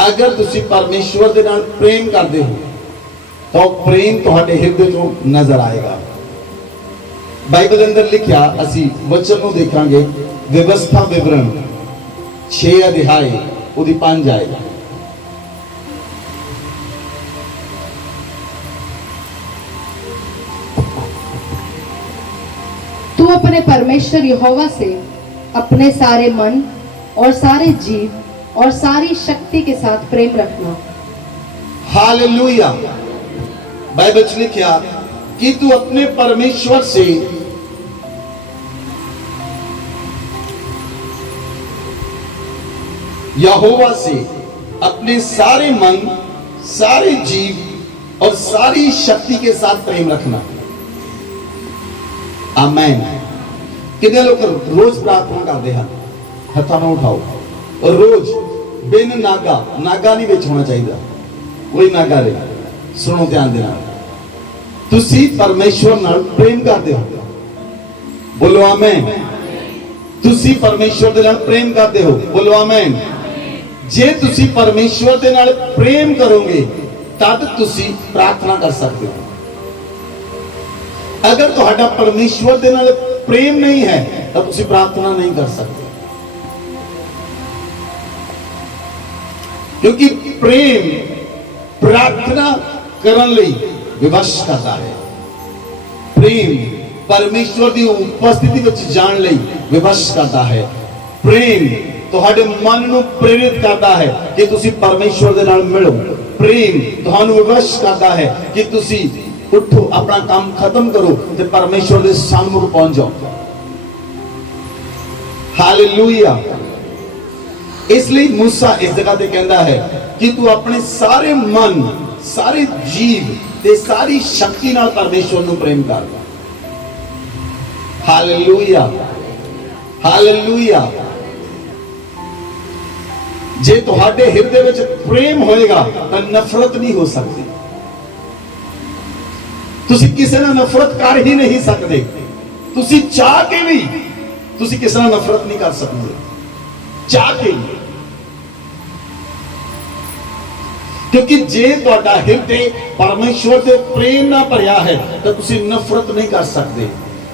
अगर तुसी परमेश्वर दे नाल प्रेम करते हो तो प्रेम तुहाडे हिरदे चों नजर आएगा। बाइबल अंदर लिखिया असी वचन नूं देखांगे, व्यवस्था विवरण 6 अध्याय उदी 5 आएगा। तू अपने परमेश्वर यहोवा से अपने सारे मन और सारे जीव और सारी शक्ति के साथ प्रेम रखना। हालेलुया। बाइबल में लिखा कि तू अपने परमेश्वर से यहोवा से अपने सारे मन, सारे जीव और सारी शक्ति के साथ प्रेम रखना। आमीन। कितने लोग रोज प्रार्थना करते हैं? हथा ना उठाओ। और रोज बिन नागा, नागा नहीं विच होना चाहिए, कोई नागा नहीं। सुनो ध्यान देना, तुसी परमेश्वर नाल प्रेम करते हो, बोलो आमीन। तुसी परमेश्वर दे नाल प्रेम करते हो, बोलो आमीन। जे तुसी परमेश्वर दे नाल प्रेम करोगे तद तुसी प्रार्थना कर सकते हो। अगर तुहाडा परमेश्वर दे नाल प्रेम नहीं है तो तुसी प्रार्थना नहीं कर सकते, क्योंकि प्रेम प्रार्थना करने लई विवश करता है। प्रेम परमेश्वर की उपस्थिति में जान लई विवश करता है। प्रेम तुहाडे मन नूं प्रेरित करता है कि तुसी परमेश्वर दे नाल मिलो। प्रेम तुहानू विवश करता है कि तुसी उठो, अपना काम खत्म करो ते परमेश्वर दे सामने पहुंच जाओ। हालेलुया। इसलिए मूसा इस जगह पे कहता है कि तू अपने सारे मन, सारे जीव ते सारी शक्ति नाल परमेश्वर नूं प्रेम कर। Hallelujah, hallelujah. जे तुहाडे हिरदे विच प्रेम होएगा तो नफरत नहीं हो सकती। तुसी किसी नाल नफरत कर ही नहीं सकते। तुसी चाह के भी तुसी किसी नाल नफरत नहीं कर सकते, चाह के। क्योंकि जे तुहाडा हिरदे परमेश्वर दे प्रेम ना भरिया है तो तुसी नफरत नहीं कर सकते।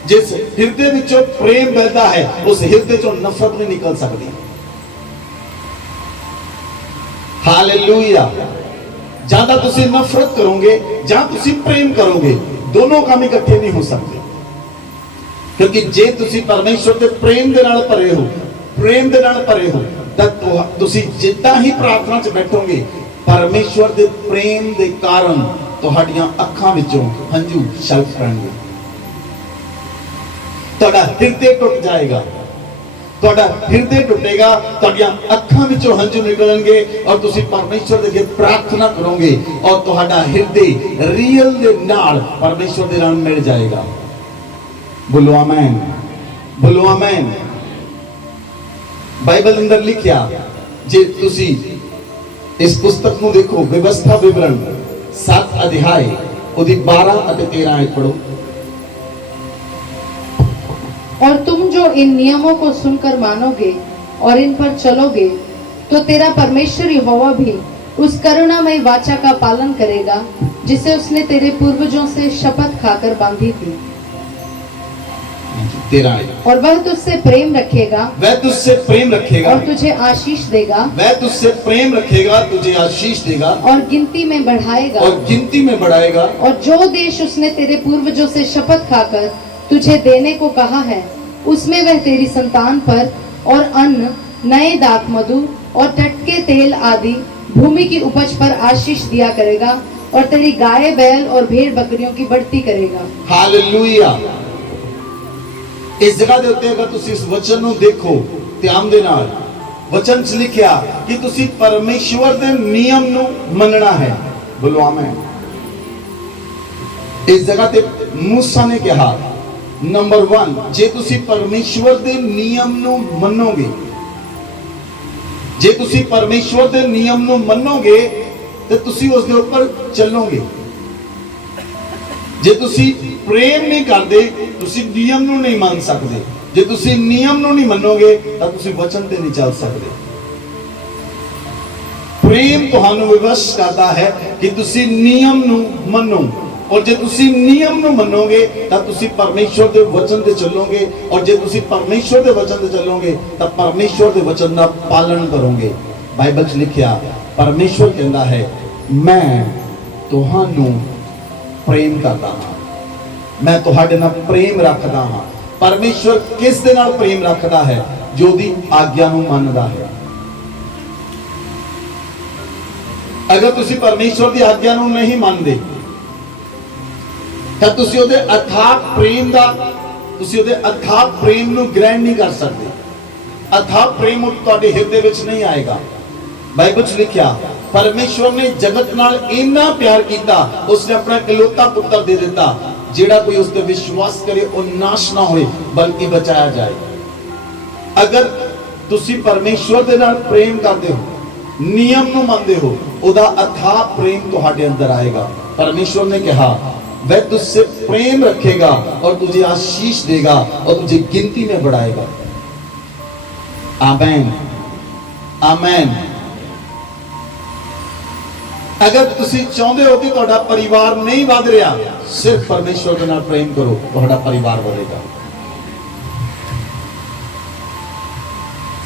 जिस हिरदे विचों प्रेम बहता है उस हिरदे चों नफरत नहीं निकल सकती। हालेलुया। ज्यादा तुसी नफरत करोगे ਜਾਂ तुसी प्रेम करोगे, दोनों काम इकट्ठे नहीं हो सकते। क्योंकि जे तुसी परमेश्वर के प्रेम दे नाल भरे हो, प्रेम दे नाल भरे हो, तो तुसी जिद्दां ही प्रार्थना च बैठोगे, परमेश्वर के प्रेम के कारण तुहाडियां अखां विचों हंझू छलक पैणगे। तुहाडा हिरदे टुट जाएगा, तुहाडा हिरदे टुटेगा, तुहाडियां अखां विचों हंझू निकलणगे और तुसी परमेश्वर दे अगे प्रार्थना करोगे और तुहाडा हिरदे रियल दे नाल परमेश्वर दे नाल मिल जाएगा। बोलो आमीन, बोलो आमीन। बाइबल अंदर लिखिया, जे तुसी इस पुस्तक नूं देखो, व्यवस्था विवरण 7 अध्याय उदी 12 और 13 आयत पढ़ो। और तुम जो इन नियमों को सुनकर मानोगे और इन पर चलोगे तो तेरा परमेश्वर यहोवा भी उस करुणामय वाचा का पालन करेगा जिसे उसने तेरे पूर्वजों से शपथ खाकर बांधी थी। और वह तुझसे प्रेम रखेगा, वह तुझसे प्रेम रखेगा और तुझे आशीष देगा, वह तुझसे प्रेम रखेगा, तुझे आशीष देगा और गिनती में बढ़ाएगा, और गिनती में बढ़ाएगा। और जो देश उसने तेरे पूर्वजों से शपथ खाकर तुझे देने को कहा है उसमें वह तेरी संतान पर और अन्न, नए दाख मधु और टटके तेल आदि भूमि की उपज पर आशीष दिया करेगा और तेरी गाय बैल और भेड़ बकरियों की बढ़ती करेगा। हालेलुया। इस जगह दे उत्ते अगर तुसी इस वचन नूं देखो ध्यान दे नाल, वचन च लिखिया कि तुसी परमेश्वर दे नियम नूं मनना है। बोलो आमीन। इस जगह ते मूसा ने कहा, नंबर 1, जे तुसी परमेश्वर दे नियम नूं मनोगे, जे तुसी परमेश्वर दे नियम नूं मनोगे ते तुसी उस दे ऊपर चलोगे। जे तुसी प्रेम नहीं करते तुसी नियम नूं नहीं मान सकते। जे तुसी नियम नूं नहीं मनोगे तो तुसी वचन ते नहीं चल सकते। ਪ੍ਰੇਮ ਤੁਹਾਨੂੰ ਵਿਵਸ਼ ਕਰਦਾ ਹੈ ਕਿ ਤੁਸੀਂ ਨਿਯਮ ਨੂੰ ਮੰਨੋ, ਔਰ ਜੇ ਤੁਸੀਂ ਨਿਯਮ ਨੂੰ ਮੰਨੋਗੇ ਤਾਂ ਤੁਸੀਂ ਪਰਮੇਸ਼ਵਰ ਦੇ ਵਚਨ ਤੇ ਚੱਲੋਗੇ, ਔਰ ਜੇ ਤੁਸੀਂ ਪਰਮੇਸ਼ਵਰ ਦੇ ਵਚਨ ਤੇ ਚੱਲੋਗੇ ਤਾਂ ਪਰਮੇਸ਼ਵਰ ਦੇ ਵਚਨ ਦਾ ਪਾਲਣ ਕਰੋਗੇ। ਬਾਈਬਲ 'ਚ ਲਿਖਿਆ ਪਰਮੇਸ਼ਵਰ ਕਹਿੰਦਾ ਹੈ ਮੈਂ ਤੁਹਾਨੂੰ ਪ੍ਰੇਮ ਕਰਦਾ ਹਾਂ, ਮੈਂ ਤੁਹਾਡੇ ਨਾਲ ਪ੍ਰੇਮ ਰੱਖਦਾ ਹਾਂ। ਪਰਮੇਸ਼ਵਰ ਕਿਸ ਦੇ ਨਾਲ ਪ੍ਰੇਮ ਰੱਖਦਾ ਹੈ? ਜੋ ਦੀ ਆਗਿਆ ਨੂੰ ਮੰਨਦਾ ਹੈ। ਅਗਰ ਤੁਸੀਂ ਪਰਮੇਸ਼ਵਰ ਦੀ ਆਗਿਆ ਨੂੰ ਨਹੀਂ ਮੰਨਦੇ ਤਾਂ ਤੁਸੀਂ ਉਹਦੇ ਅਥਾਹ ਪ੍ਰੇਮ ਨੂੰ ਗ੍ਰਹਿਣ ਨਹੀਂ ਕਰ ਸਕਦੇ। ਅਥਾਹ ਪ੍ਰੇਮ ਤੁਹਾਡੇ ਹਿਰਦੇ ਵਿੱਚ ਨਹੀਂ ਆਏਗਾ। ਬਾਈਬਲ 'ਚ ਲਿਖਿਆ ਪਰਮੇਸ਼ਵਰ ਨੇ ਜਗਤ ਨਾਲ ਇੰਨਾ ਪਿਆਰ ਕੀਤਾ, ਉਸਨੇ ਆਪਣਾ ਇਕਲੌਤਾ ਪੁੱਤਰ ਦੇ ਦਿੱਤਾ, ਜਿਹੜਾ ਕੋਈ ਉਸ ਤੇ ਵਿਸ਼ਵਾਸ ਕਰੇ ਉਹ ਨਾਸ਼ ਨਾ ਹੋਏ ਬਲਕਿ ਬਚਾਇਆ ਜਾਏ। ਅਗਰ ਤੁਸੀਂ ਪਰਮੇਸ਼ਵਰ ਦੇ ਨਾਲ ਪ੍ਰੇਮ ਕਰਦੇ ਹੋ, ਨਿਯਮ ਨੂੰ ਮੰਨਦੇ ਹੋ, ਉਹਦਾ ਅਥਾਹ ਪ੍ਰੇਮ ਤੁਹਾਡੇ ਅੰਦਰ ਆਏਗਾ। परमेश्वर ने कहा वह तुझसे प्रेम रखेगा और तुझे आशीष देगा और तुझे गिनती में बढ़ाएगा। आमेन आमेन। अगर तुसी चाहते हो कि तुहाडा परिवार नहीं वध रहा, सिर्फ परमेश्वर के नाल प्रेम करो, तुहाडा परिवार बढ़ेगा।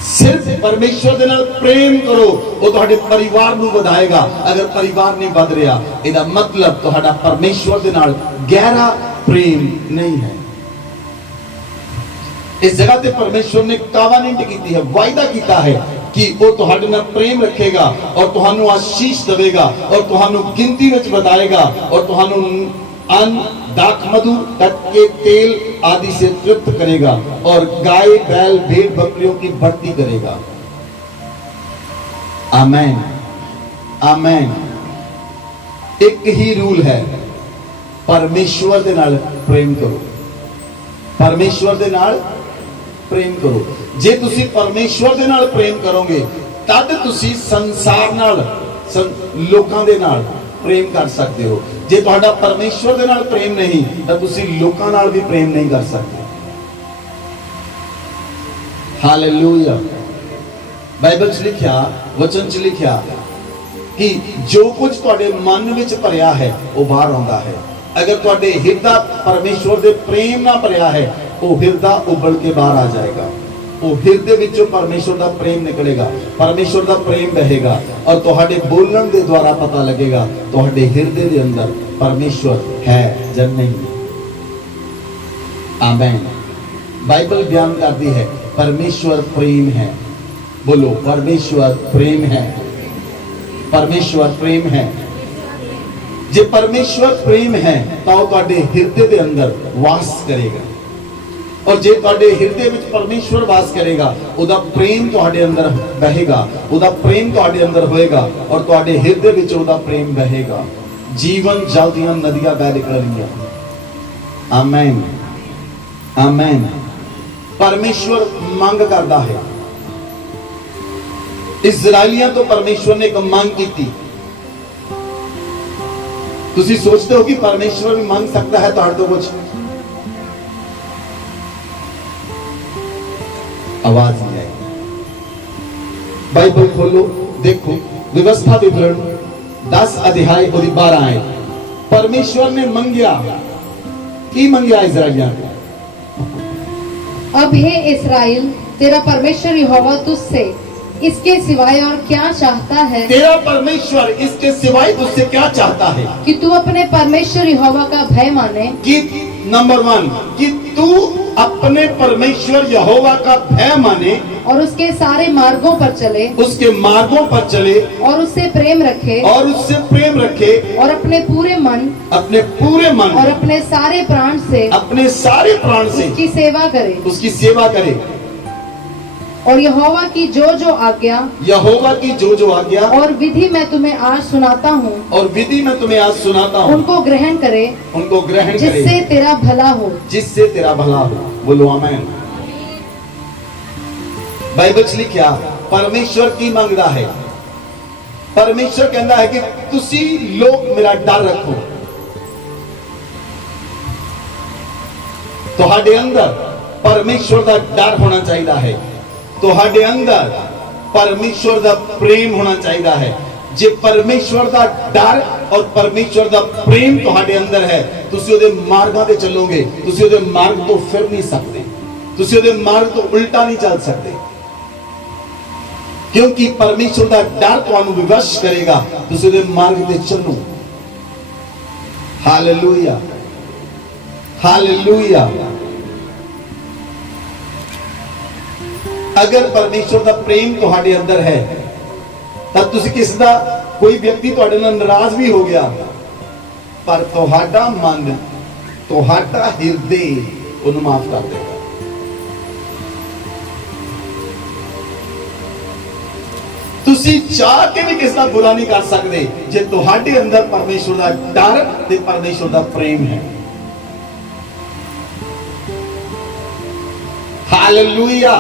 सिर्फ परमेश्वर के नाल प्रेम करो, वो तुहाडे परिवार नूं वधाएगा। अगर परिवार नहीं वध रहा, इहदा मतलब तुहाडा परमेश्वर के नाल गहरा प्रेम नहीं है। इस जगह ते परमेश्वर ने कावानिंट की है, वायदा किया है कि वो तुहाडे नाल प्रेम रखेगा और तुहानू आशीष देगा और तुहानू गिनती विच बताएगा और तुहानू अन्न दाखमधु तक के तेल आदि से तृप्त करेगा और गाय बैल भेड़ बकरियों की भर्ती करेगा। आमेन आमेन। एक ही रूल है, परमेश्वर दे नाल प्रेम करो, परमेश्वर दे नाल प्रेम करो। जे तुसी परमेश्वर दे नाल प्रेम करोगे तद तुसी संसार नाल लोकां दे नाल प्रेम कर सकते हो। जे तुहाडा परमेश्वर दे नाल प्रेम नहीं तां तुसी लोकां नाल भी प्रेम नहीं कर सकते। हालेलुया। बाइबल च लिखिया, वचन च लिखिया कि जो कुछ तुहाडे मन विच भरिया है वो बाहर आउंदा है। अगर तुहाडे हिरदा परमेश्वर दे प्रेम ना भरिया है, वो हिरदा उबल के बाहर आ जाएगा। वो हिरदे विचों परमेश्वर दा प्रेम निकलेगा, परमेश्वर दा प्रेम बहेगा और तुहाडे बोलण दे द्वारा पता लगेगा तुहाडे हिरदे दे अंदर परमेश्वर है या नहीं। आमीन। बाइबल बयान करती है परमेश्वर प्रेम है। बोलो, परमेश्वर प्रेम है, परमेश्वर प्रेम है। जे परमेश्वर प्रेम है तो तुहाडे हिरदे दे अंदर वास करेगा और जे तुहाडे हिरदे विच परमेश्वर वास करेगा, उहदा प्रेम तुहाडे अंदर बहेगा, उहदा प्रेम तुहाडे अंदर होएगा और तुहाडे हिरदे विच उहदा प्रेम बहेगा। जीवन जल दीआं नदियां बह निकलणगीआं। आमीन आमीन। परमेश्वर मंग करदा है। इजराइलियां तो परमेश्वर ने एक मंग की। तुसी सोचते हो कि परमेश्वर भी मांग सकता है तुहाडे तो कुछ? आवाज नहीं आई। बाइबल खोलो, देखो व्यवस्था विवरण 10 अध्याय और 12 आए। परमेश्वर ने मंगिया की मंगिया इजराइलियां। अब हे इस्राएल, तेरा परमेश्वर यहोवा तुझसे इसके सिवाय और क्या चाहता है? तेरा परमेश्वर इसके सिवाय तुझसे क्या चाहता है? कि तू अपने परमेश्वर यहोवा का भय माने। कि नंबर 1 कि तू अपने परमेश्वर यहोवा का भय माने और उसके सारे मार्गों पर चले, उसके मार्गों पर चले और उससे प्रेम रखे, और उससे प्रेम रखे और अपने पूरे मन और अपने सारे प्राण से उसकी सेवा करे, उसकी सेवा करे। और यहोवा की जो जो आज्ञा और विधि मैं तुम्हें आज सुनाता हूँ, उनको ग्रहण करे, जिससे तेरा भला हो। बोलो आमीन। बाइबल च लिखिया परमेश्वर की मंगदा है। परमेश्वर कहता है कि तुसी लोग मेरा डर रखो। तुहाडे अंदर परमेश्वर का डर होना चाहिए है, तुहाडे अंदर परमेश्वर का प्रेम होना चाहिए है। जे परमेश्वर दा डर और परमेश्वर दा प्रेम तुहाडे अंदर है, तुसी उहदे मार्गां ते चलोगे, तुसी उहदे मार्ग तो फिर नहीं सकते, तुसी उहदे मार्ग तो उल्टा नहीं चल सकते, क्योंकि परमेश्वर दा डर तुहानू विवश करेगा, तुसी उहदे मार्ग ते चलो। Hallelujah, hallelujah. अगर परमेश्वर दा प्रेम तुहाडे अंदर है, तब तुसी किस दा कोई व्यक्ति तुहाडे नाल नाराज भी हो गया, पर तुहाडा मन, तुहाडा हृदय उन्हें माफ कर देगा। तुसी चाह के भी किस दा बुरा नहीं कर सकते जे तुहाडे अंदर परमेश्वर दा डर ते परमेश्वर दा प्रेम है। हालेलुया।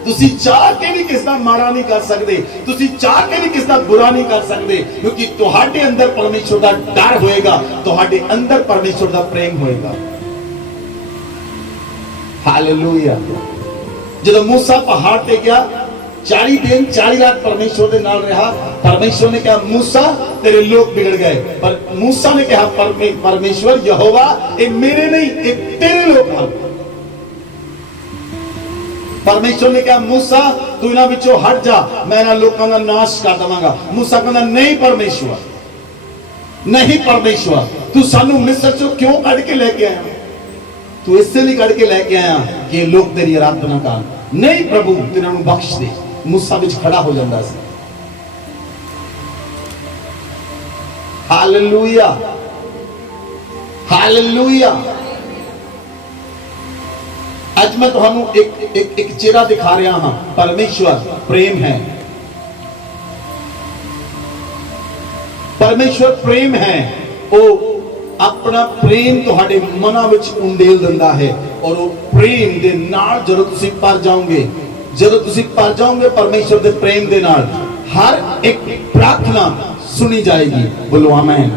तुसी चाह के भी किस दा माड़ा नहीं कर सकते, तुसी चाह के भी किस दा बुरा नहीं कर सकते, क्योंकि तुहाडे अंदर परमेश्वर दा डर होएगा, तुहाडे अंदर परमेश्वर दा प्रेम होएगा। हालेलुया। जब मूसा पहाड़ पे गया, 40 दिन 40 रात परमेश्वर के नाल रहा, परमेश्वर ने कहा मूसा तेरे लोग बिगड़ गए, पर मूसा ने कहा परमेश्वर यहोवा ये मेरे नहीं, ये तेरे लोग हैं। परमेश्वर ने कहा मूसा तू इन्हां विचों हट जा, मैं इन्हां लोकां दा नाश कर देवांगा। मूसा कहंदा नहीं परमेश्वर, नहीं परमेश्वर, तू सानू मिस्र चों क्यों कढ के लेके आया? तू इसलिए कढ के लेके आया कि लोग तेरी आराधना करन। नहीं प्रभु तू इन्हां नूं बख्श दे। मूसा विच खड़ा हो जांदा सी। Hallelujah, hallelujah. आज मैं तुहानू एक चेहरा दिखा रहा हां, परमेश्वर प्रेम है, परमेश्वर प्रेम है। वो अपना प्रेम तुहाडे मनां विच उंडेल दिंदा है, और वो प्रेम दे नाल जदों तुसीं पर जाओगे, जदों तुसीं पर जाओगे परमेश्वर दे प्रेम दे नाल, हर एक प्रार्थना सुनी जाएगी। बोलो आमीन।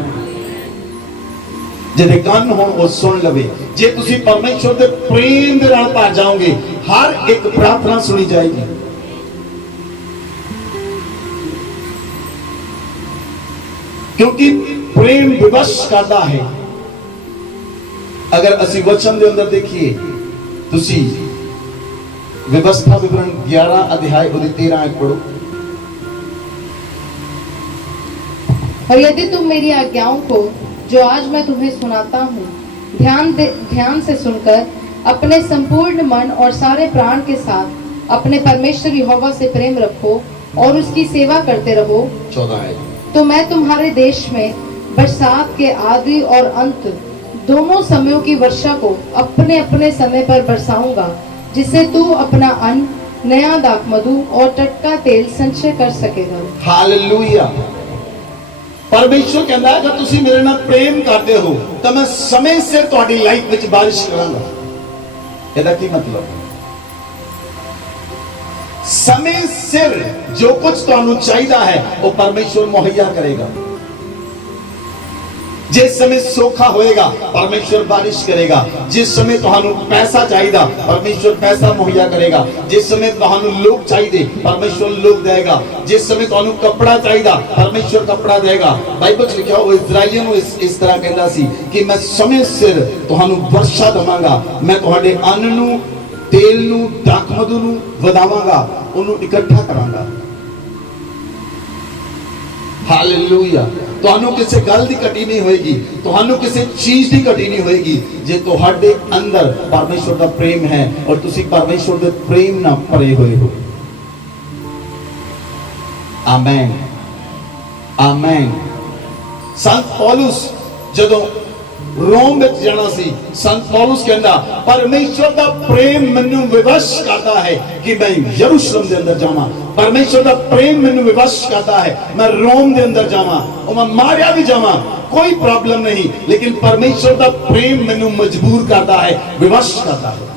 जिहदे कान होण वो सुन लवे। जे तुसीं परमेश्वर दे प्रेम दे नाल भर जाओगे, हर एक प्रार्थना सुनी जाएगी। क्योंकि प्रेम विवश करता है। अगर असी वचन दे अंदर देखिए, तुसीं व्यवस्था विवरण 11 अध्याय 13 आयत पढ़ो। और यदि तुम मेरी आज्ञाओं को जो आज मैं तुम्हें सुनाता हूँ ध्यान से सुनकर अपने संपूर्ण मन और सारे प्राण के साथ अपने परमेश्वर यहोवा से प्रेम रखो और उसकी सेवा करते रहो, 14 आयत, तो मैं तुम्हारे देश में बरसात के आदि और अंत दोनों समयों की वर्षा को अपने अपने समय पर बरसाऊंगा, जिससे तू अपना अन्न, नया दाखमधु और टटका तेल संचय कर सकेगा। हालेलुया। परमेश्वर कहता है अगर तुसी मेरे नाल प्रेम करते हो तो मैं समय सिर तुहाडी लाइफ विच बारिश करांगा। ਇਹਦਾ ਕੀ मतलब? समय सिर जो कुछ तुहानू चाहिदा है वो परमेश्वर मुहैया करेगा। जिस समय सोखा होएगा परमेश्वर बारिश करेगा। जिस समय तुहानू पैसा चाहिदा परमेश्वर पैसा मुहैया करेगा। जिस समय तुहानू लोग चाहिए परमेश्वर लोग देगा। जिस समय तुहानू कपड़ा चाहिदा परमेश्वर कपड़ा देगा। बाइबल च लिखा वो इजराइलियों को इस तरह कहता सी कि मैं समय सिर तुहानू वर्षा दवांगा, मैं तुहाडे अन्न नू, तेल नू, दाखमधु नू वधावांगा, उन्हों इकट्ठा करांगा। हालेलुया। तुहानू किसी गल की घटी नहीं होएगी, तुहानू किसी चीज की घटी नहीं होएगी जे तुहाडे अंदर परमेश्वर का प्रेम है और तुसी परमेश्वर के प्रेम ना भरे हुए हो। आमीन, आमीन। संत पौलुस जदों रोम में जाना सी, संत पौलुस कहता परमेश्वर का प्रेम मैनू विवश करता है कि मैं यरूशलेम के अंदर जावां। परमेश्वर का प्रेम मैनू विवश करता है मैं रोम के अंदर जावां, और मैं मारिया भी जावां, कोई प्रॉब्लम नहीं, लेकिन परमेश्वर का प्रेम मैनू मजबूर करता है, विवश करता है।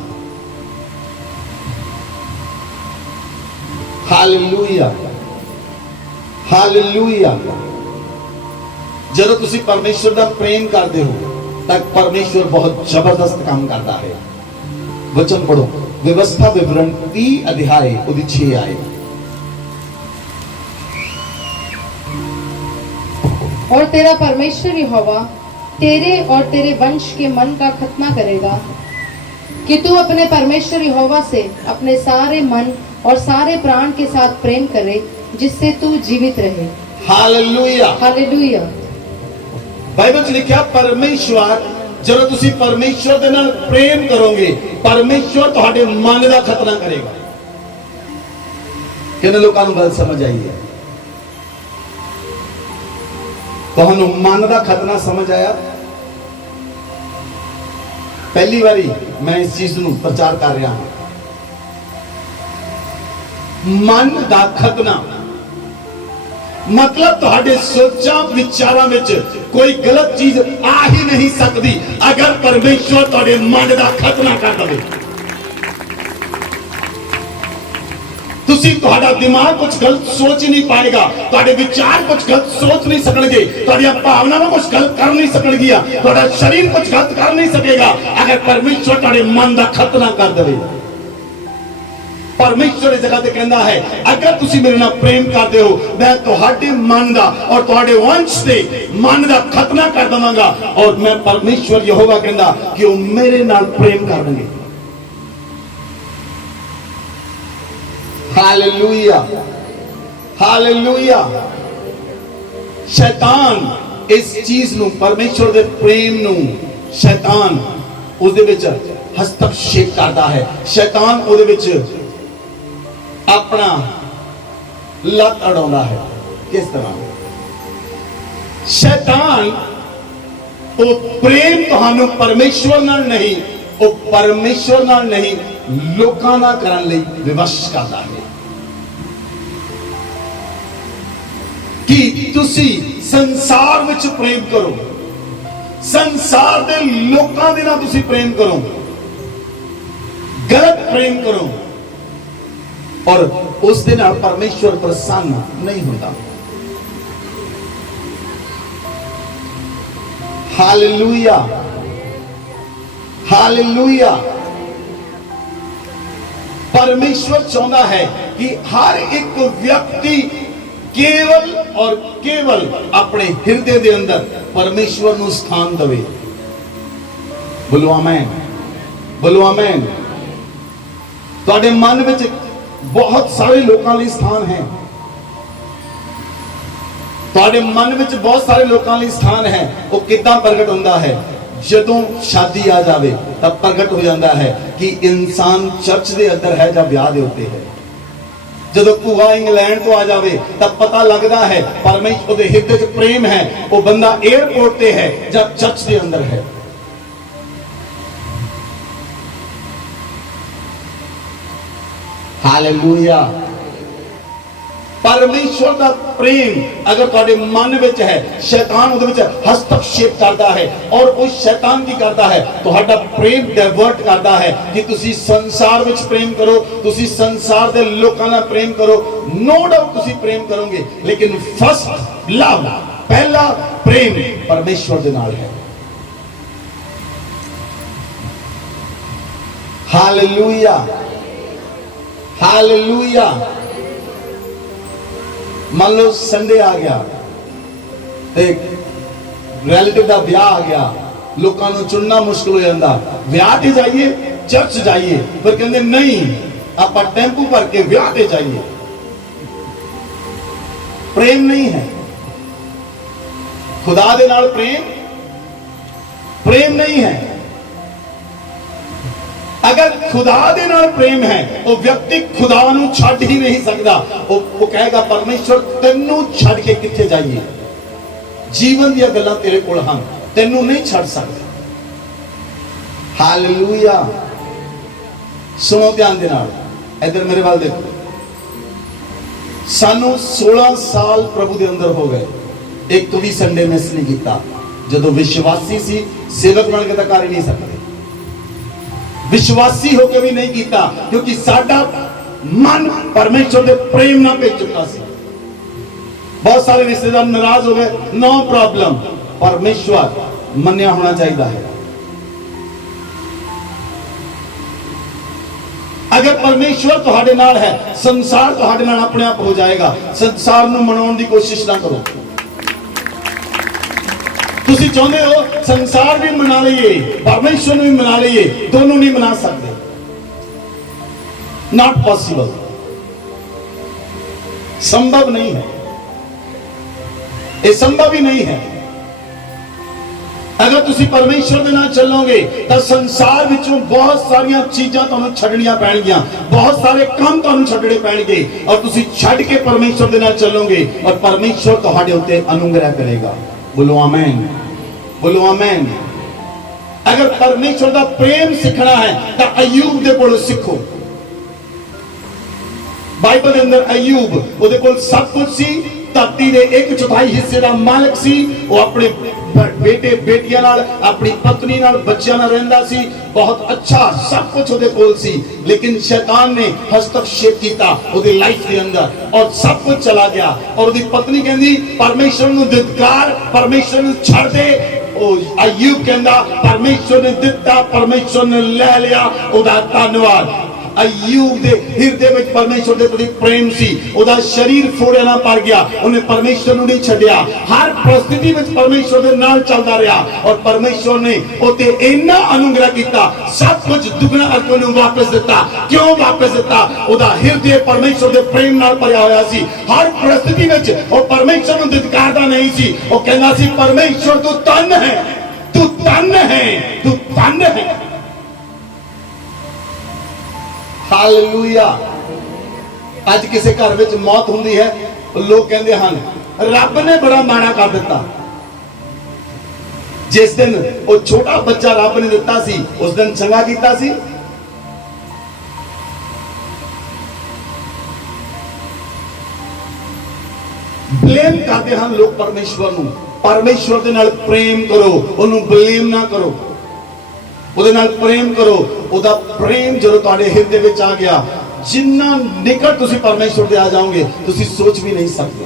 Hallelujah, hallelujah. जब तुसी परमेश्वर का प्रेम करते हो तक परमेश्वर बहुत जबरदस्त काम करता है। वचन पढ़ो, व्यवस्था विवरण 30 अध्याय 6 आए। और तेरा परमेश्वर यहोवा तेरे और तेरे वंश के मन का खतना करेगा कि तू अपने परमेश्वर यहोवा से अपने सारे मन और सारे प्राण के साथ प्रेम करे, जिससे तू जीवित रहे। हालेलुया। हालेलुया। बाइबल च लिखा परमेश्वर, ਜਦੋਂ ਤੁਸੀਂ ਪਰਮੇਸ਼ਵਰ ਦੇ ਨਾਲ ਪ੍ਰੇਮ ਕਰੋਗੇ, ਪਰਮੇਸ਼ਵਰ ਤੁਹਾਡੇ ਮਨ ਦਾ ਖਤਨਾ ਕਰੇਗਾ। ਕਿੰਨੇ ਲੋਕਾਂ ਨੂੰ ਗੱਲ ਸਮਝ ਆਈ ਹੈ? ਤੁਹਾਨੂੰ ਮਨ ਦਾ ਖਤਨਾ ਸਮਝ ਆਇਆ? ਪਹਿਲੀ ਵਾਰੀ ਮੈਂ ਇਸ ਚੀਜ਼ ਨੂੰ ਪ੍ਰਚਾਰ ਕਰ ਰਿਹਾ ਹਾਂ। ਮਨ ਦਾ ਖਤਨਾ मतलब ਤੁਹਾਡੇ ਸੋਚਾਂ ਵਿਚਾਰਾਂ ਵਿੱਚ ਕੋਈ ਗਲਤ ਚੀਜ਼ ਆ ਹੀ ਨਹੀਂ ਸਕਦੀ ਅਗਰ ਪਰਮੇਸ਼ਵਰ ਤੁਹਾਡੇ ਮਨ ਦਾ ਖਤਨਾ ਕਰ ਦਵੇ। ਤੁਸੀਂ ਤੁਹਾਡਾ ਦਿਮਾਗ ਕੁਝ ਗਲਤ ਸੋਚ ਨਹੀਂ ਪਾਏਗਾ, ਤੁਹਾਡੇ ਵਿਚਾਰ ਕੁਝ ਗਲਤ ਸੋਚ ਨਹੀਂ ਸਕਣਗੇ, ਤੁਹਾਡੀਆਂ ਭਾਵਨਾਵਾਂ ਕੁਝ ਗਲਤ ਕਰ ਨਹੀਂ ਸਕਣਗੀਆਂ, ਤੁਹਾਡਾ ਸਰੀਰ ਕੁਝ ਗਲਤ ਕਰ ਨਹੀਂ ਸਕੇਗਾ ਅਗਰ ਪਰਮੇਸ਼ਵਰ ਤੁਹਾਡੇ ਮਨ ਦਾ ਖਤਨਾ ਕਰ ਦਵੇ। परमेश्वर इस जगह ते कहता है, अगर तुसी मेरे नाल प्रेम करते हो, मैं तुहाडे मन दा और तुहाडे वंश दे मन दा खतना कर दवांगा। और मैं परमेश्वर यहोवा कहंदा कि वो मेरे नाल प्रेम करनगे। Hallelujah, hallelujah. शैतान इस चीज नू, परमेश्वर दे प्रेम नू, शैतान उसदे विच हस्तक्षेप करता है। शैतान उसदे विच अपना लत अड़ाउंदा है। किस तरह? शैतान वो प्रेम तुहानू परमेश्वर नाल नहीं, वो परमेश्वर नाल नहीं, लोकां नाल करन लई विवश करदा है कि तुसी संसार विच प्रेम करो, संसार दे लोकां दे नाल तुसी प्रेम करो, गलत प्रेम करो और उस दिन परमेश्वर प्रसन्न नहीं होता। Hallelujah, hallelujah. परमेश्वर चाहता है कि हर एक व्यक्ति केवल और केवल अपने हृदय के अंदर परमेश्वर को स्थान देवे। बोलो आमीन, बोलो आमीन। तुहाडे मन में बहुत सारे लोगों लिए स्थान है, तुहाडे मन में बहुत सारे लोगों लिए स्थान है। वो कितना प्रगट होता है? जदों शादी आ जाए तब प्रगट हो जाता है कि इंसान चर्च के अंदर है या ब्याह के उत्ते है। जदों भूआ इंग्लैंड तो आ जाए तब पता लगता है परमेश्वर के हृदय च प्रेम है, वो बंदा एयरपोर्ट पे है या चर्च के अंदर है। हालेलुया। परमेश्वर का प्रेम अगर तुहाडे मन विच है, शैतान उहदे विच हस्तक्षेप करता है और उस शैतान की करता है, तुहाडा प्रेम डाइवर्ट करता है कि तुसी संसार विच प्रेम करो, तुसी संसार दे लोकां नाल प्रेम करो। नो डाउट तुसी प्रेम करोगे, लेकिन फर्स्ट लव, पहला प्रेम परमेश्वर दे नाल है। Hallelujah, hallelujah. मान लो संडे आ गया, एक रिलेटिव का ब्याह आ गया, लोगों को चुनना मुश्किल हो जाता। ब्याह ते जाइए, चर्च जाइए, पर कहते नहीं आप टेंपू भर के ब्याह ते जाइए। प्रेम नहीं है खुदा दे नाल, प्रेम नहीं है। अगर खुदा दे नाल प्रेम है, वो व्यक्ति खुदा नू छड़ ही नहीं सकता। वो कहेगा परमेश्वर तेनू छड़ के किथे जाइए, जीवन दी गल्लां तेरे कोल हन, तेनू नहीं छड़ सकता। हालेलुया। सुनो ध्यान दे नाल, इधर मेरे वाल देखो। सानू 16 साल प्रभु दे अंदर हो गए, एक भी संडे मिस नहीं किया। जदों विश्वासी सी, सेवक बन के तो कर ही नहीं सकते, विश्वासी होकर भी नहीं किया, क्योंकि साडा मन परमेश्वर के प्रेम ना भेज चुका सी। बहुत सारे रिश्तेदार नाराज हो गए, नो प्रॉब्लम, परमेश्वर मन्या होना चाहिए है। अगर परमेश्वर तुहाडे नाल है, संसार तुहाडे नाल अपने आप हो जाएगा। संसार नू मनाउण दी कोशिश ना करो। ਤੁਸੀਂ ਚਾਹੁੰਦੇ ਹੋ ਸੰਸਾਰ ਵੀ ਮਨਾ ਲਈਏ, ਪਰਮੇਸ਼ਵਰ ਨੂੰ ਵੀ ਮਨਾ ਲਈਏ, ਦੋਨੋਂ ਨਹੀਂ ਮਨਾ ਸਕਦੇ। नॉट पॉसिबल, संभव नहीं है, ये संभव ही नहीं है। अगर तुसी परमेश्वर दे नाल चलोगे तो संसार विचों बहुत सारियां चीजां तुहानूं छड्डणियां पैणगियां, बहुत सारे काम तुहानूं छड्डणे पैणगे और तुसी छड्ड के परमेश्वर दे नाल चलोगे और परमेश्वर तुहाडे उत्ते अनुग्रह करेगा। बोलो आमीन, बोलो आमीन। अगर परमेश्वर दा प्रेम सीखना है तो अय्यूब दे कोलों सीखो। बाइबल के अंदर अय्यूब ਉਹਦੇ ਕੋਲ सब कुछ सी, धरती के 1/4 हिस्से का मालिक सी, वो अपने बेटे बेटियां नाल, अपनी पत्नी नाल, बच्चों नाल रहंदा सी, बहुत अच्छा सब कुछ ਉਹਦੇ ਕੋਲ सी। लेकिन शैतान ने हस्तक्षेप किया ਉਹਦੀ लाइफ के अंदर और सब कुछ चला गया। और ਉਹਦੀ पत्नी कहंदी परमेश्वर ਨੂੰ धिक्कार, परमेश्वर ਨੂੰ छड़ दे। अय्यूब कहंदा परमेश्वर ने दिता, परमेश्वर ने ले लिया, ਉਹਦਾ धन्यवाद। अय्यूब दे हिरदे विच परमेश्वर दे प्रति प्रेम सी, ओदा शरीर फोड़े ना पड़ गया, उन्हें परमेश्वर नूं नहीं छड्डिया, हर परिस्थिति विच परमेश्वर दे नाल चलदा रहा और परमेश्वर ने ओते इन्ना अनुग्रह कीता, सब कुछ दुगना अर्थ नूं वापस दिता। क्यों वापस दिता? ओदा हिरदे परमेश्वर दे प्रेम नाल भरिया होया सी। हर परिस्थिति विच ओ परमेश्वर नूं धिक्कारदा नहीं सी, ओ कहंदा सी परमेश्वर तू धन है, तू धन है, तू धन है। हालेलुया। आज किसी घर में मौत होंदी है, लोग कहते हैं रब ने बड़ा माड़ा कर दिता। जिस दिन वो छोटा बच्चा रब ने दिता सी, उस दिन चंगा कीता सी। ब्लेम करते हैं लोग परमेश्वर नूं। परमेश्वर दे नाल प्रेम करो, उन्होंने ब्लेम ना करो, ਉਹਦੇ ਨਾਲ प्रेम करो। ਉਹਦਾ प्रेम ਜਦੋਂ ਤੁਹਾਡੇ ਹਿਰਦੇ ਵਿੱਚ ਆ ਗਿਆ, ਜਿੰਨਾ ਨਿਕਟ ਤੁਸੀਂ ਪਰਮੇਸ਼ਵਰ ਦੇ ਆ ਜਾਓਗੇ ਤੁਸੀਂ ਸੋਚ ਵੀ ਨਹੀਂ ਸਕਦੇ।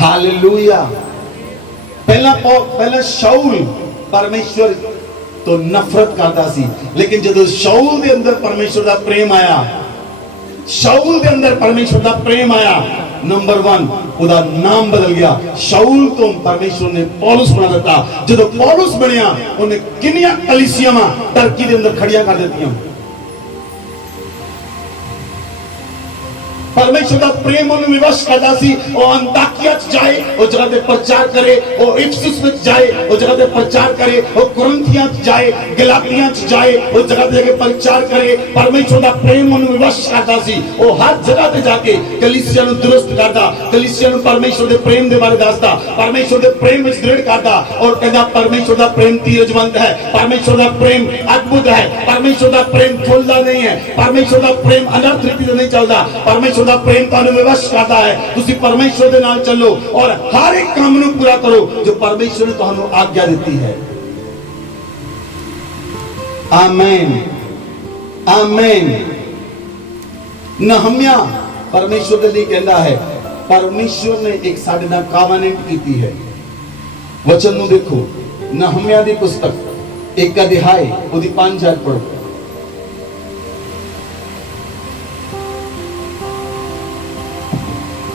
ਹਾਲੇਲੂਇਆ। ਪਹਿਲਾਂ ਸ਼ਾਉਲ परमेश्वर तो नफरत करता सी, लेकिन जदों शाऊल दे अंदर परमेश्वर दा प्रेम आया, शाऊल दे अंदर परमेश्वर दा प्रेम आया, नंबर 1 उदा नाम बदल गया। शाऊल तो परमेश्वर ने पौलुस बना दिता। जदों पौलुस बनया उन्हें किन्नियां कलीसियां टर्की दे अंदर खड़ियां कर दित्तियां। परमेश्वर का प्रेम उन्हें विवश करता सी। वो अंताकिया जाए, वो जगह पे प्रचार करे, वो इफिसुस में जाए, वो जगह पे प्रचार करे, वो कुरिन्थिया जाए, गलातिया जाए, वो जगह पे प्रचार करे। परमेश्वर का प्रेम उन्हें विवश करता सी। वो हर जगह पे जाके कलीसिया नु दुरुस्त करता, कलीसिया नु परमेश्वर के प्रेम के बारे दसदा, परमेश्वर के प्रेम में दृढ़ करता और कहता परमेश्वर का प्रेम धीरजवंत है, परमेश्वर का प्रेम अद्भुत है, परमेश्वर का प्रेम फुलदा नहीं है, परमेश्वर का प्रेम अनर्थ रीति से नहीं चलता, परमेश्वर का प्रेम तुहानू विवश करता है। तुसी परमेश्वर दे नाल चलो और हर एक काम नू पूरा करो जो परमेश्वर ने तुहानू आज्ञा दी है। आमीन, आमीन। नहम्या परमेश्वर के लिए कहता है, परमेश्वर ने एक साडे नाल कॉवेनेंट कीती है। वचन नू देखो, नहम्या दी पुस्तक 1 अध्याय उदी 5 आयत पढ़ो।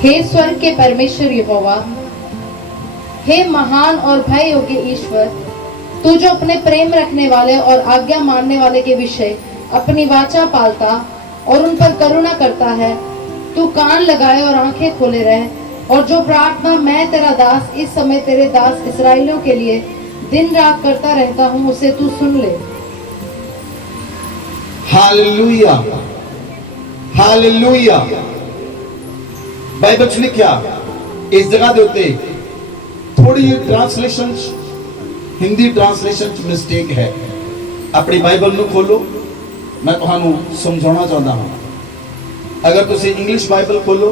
हे स्वर्ग के परमेश्वर यहोवा, हे महान और भय योग्य ईश्वर, तू जो अपने प्रेम रखने वाले और आज्ञा मानने वाले के विषय अपनी वाचा पालता और उन पर करुणा करता है, तू कान लगाए और आंखें खोले रहे, और जो प्रार्थना मैं तेरा दास इस समय तेरे दास इस्राएलियों के लिए दिन रात करता रहता हूं, उसे तू सुन ले। Hallelujah, hallelujah. बाइबल च लिखा इस जगह दे उत्ते थोड़ी ट्रांसलेशन, हिंदी ट्रांसलेशन च मिस्टेक है। अपनी बाइबल नू खोलो, मैं तुहानू समझाना चाहता हूं। अगर तुसी इंग्लिश बाइबल खोलो,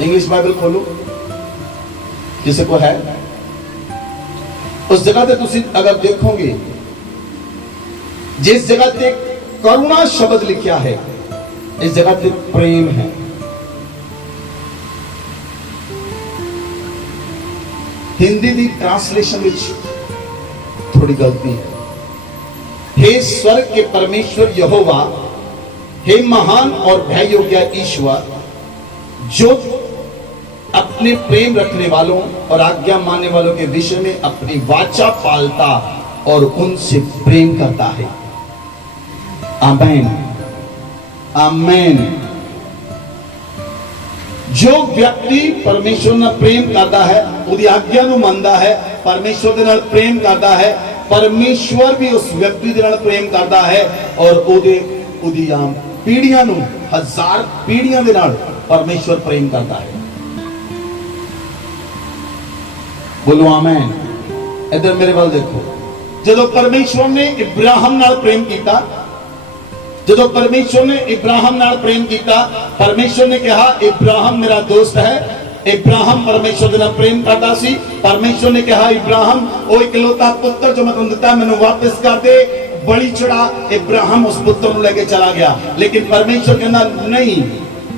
इंग्लिश बाइबल खोलो, किसी को है उस जगह पे तुसी अगर देखोगे, जिस जगह पे करुणा शब्द लिखा है, इस जगह पे प्रेम है। हिंदी दी ट्रांसलेशन विच थोड़ी गलती है। हे स्वर्ग के परमेश्वर यहोवा, हे महान और भय योग्य ईश्वर, जो अपने प्रेम रखने वालों और आज्ञा मानने वालों के विषय में अपनी वाचा पालता और उनसे प्रेम करता है। आमीन, आमीन। जो व्यक्ति परमेश्वर ਨਾਲ प्रेम करता है, ਉਹਦੀ आज्ञा ਨੂੰ ਮੰਨਦਾ है, परमेश्वर ਦੇ ਨਾਲ प्रेम करता है, परमेश्वर भी उस व्यक्ति ਦੇ ਨਾਲ प्रेम करता है और ਉਹਦੀਆਂ ਪੀੜ੍ਹੀਆਂ ਨੂੰ, ਹਜ਼ਾਰ ਪੀੜ੍ਹੀਆਂ ਦੇ ਨਾਲ परमेश्वर प्रेम करता है। बोलो आमीन। इधर मेरे वाल देखो, जदों परमेश्वर ने इब्राहिम नाल प्रेम किया, जदों परमेश्वर ने इब्राहिम नाल प्रेम किया, परमेश्वर ने कहा इब्राहिम मेरा दोस्त है। इब्राहिम परमेश्वर के नाल प्रेम करता सी। परमेश्वर ने कहा इब्राहिम वो इकलौता पुत्र जो मैं तुम दिता मैनू वापस कर दे, बलि चढ़ा। इब्राहिम उस पुत्र को लेके चला गया, लेकिन परमेश्वर कहना नहीं,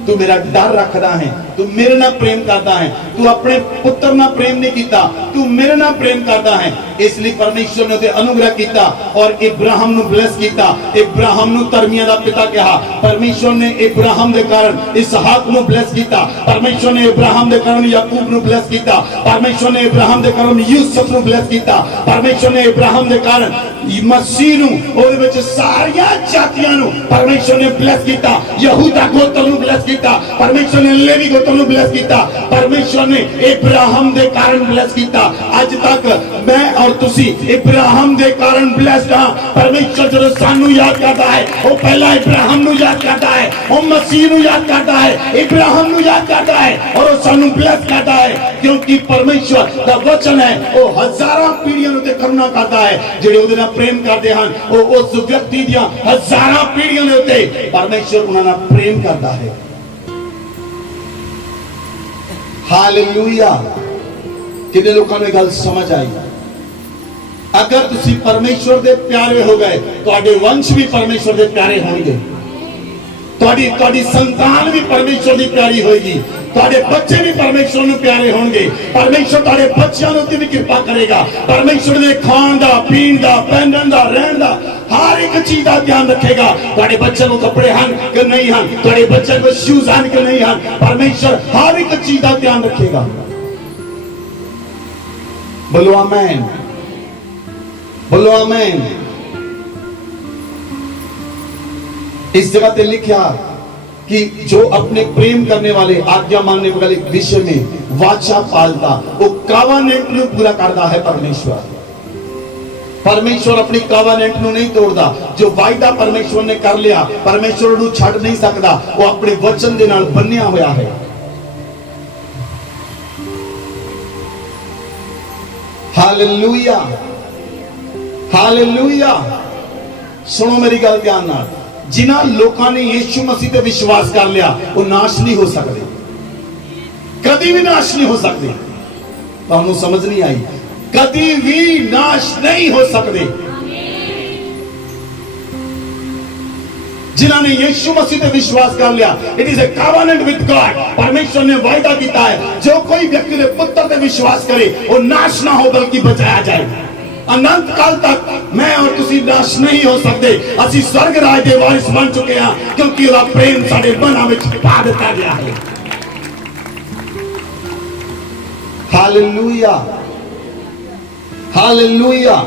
तू मेरा डर रखता है, तू मेरे नाल प्रेम करता है, तू अपने पुत्र नाल प्रेम नहीं किया, तू मेरे नाल प्रेम करता है। इसलिए परमेश्वर ने उसे अनुग्रह किया और इब्राहिम नु ब्लेस किया। इब्राहिम नु धर्मियों का पिता कहा। परमेश्वर ने इब्राहिम के कारण इसहाक नु ब्लेस किया। परमेश्वर ने इब्राहिम के कारण याकूब नु ब्लेस किया। परमेश्वर ने इब्राहिम के कारण यूसुफ नु ब्लेस किया। परमेश्वर ने इब्राहिम के कारण मसीह नु ओदे विच सारियां जातियां नु परमेश्वर ने ब्लेस किया। यहूदा गोत्र नु ब्लेस किया। परमेश्वर ने लेवी गोत्र नु ब्लेस किया। परमेश्वर ने इब्राहिम के कारण ब्लेस किया। आज तक मैं और तुसी इब्राहिम के कारण ब्लेस्ड हां। परमेश्वर जो सानू याद करता है, वो पहला इब्राहिम नु याद करता है, वो मसीह नु याद करता है, इब्राहिम नु याद करता है और वो सानू ब्लेस करता है, क्योंकि परमेश्वर दा वचन है वो हजारों पीढ़ियों ते करुणा करता है। जेड़े ओदे नाल प्रेम करते हैं वो उस व्यक्ति दियां हजारों पीढ़ियों दे उत्ते परमेश्वर उन्हां नाल प्रेम करता है। हालेलुया। कितने लोगों को गल समझ आई? अगर तुसी परमेश्वर दे प्यारे हो गए, तुहाडे वंश भी परमेश्वर दे प्यारे होंगे, तुहाडी संतान भी परमेश्वर दी प्यारी होगी, तुहाडे बच्चे भी परमेश्वर नूं प्यारे होंगे। परमेश्वर तुहाडे बच्चों उत्ते भी कृपा करेगा। परमेश्वर दे खाण दा, पीण दा, पहनण दा, रहण दा हर एक चीज का ध्यान रखेगा। तुहाडे बच्चों को कपड़े हन कि नहीं हन, तुहाडे बच्चों को शूज हन कि नहीं हन, परमेश्वर हर एक चीज का ध्यान रखेगा। बोलो आमीन, बोलो आमीन। इस जगह पे लिखा कि जो अपने प्रेम करने वाले, आज्ञा मानने वाले विषय में वाचा पालता, वो कॉवेनेंट को पूरा करता है। परमेश्वर परमेश्वर अपनी कॉवेनेंट को नहीं तोड़ता। जो वायदा परमेश्वर ने कर लिया, परमेश्वर को छड़ नहीं सकता। वो अपने वचन के नाल बन्निया होया है। Hallelujah, hallelujah. सुनो मेरी गल ध्यान नाल, जिन्हां लोकां ने यीशु मसीह ते विश्वास कर लिया वो नाश नहीं हो सकते, कभी भी नाश नहीं हो सकते। तुहानू समझ नहीं आई? कभी भी नाश नहीं हो सकते। जिन्होंने यीशु मसीह पे विश्वास कर लिया, it is a covenant with God. परमेश्वर ने वायदा किया है, जो कोई व्यक्ति ने पुत्र पे विश्वास करे वो नाश ना हो बल्कि बचाया जाए। अनंत काल तक मैं और तुसी नाश नहीं हो सकते। असी स्वर्ग राज दे वारिस बन चुके हैं, क्योंकि उसका प्रेम साडे मनां विच पा दिता गया है। Hallelujah, hallelujah.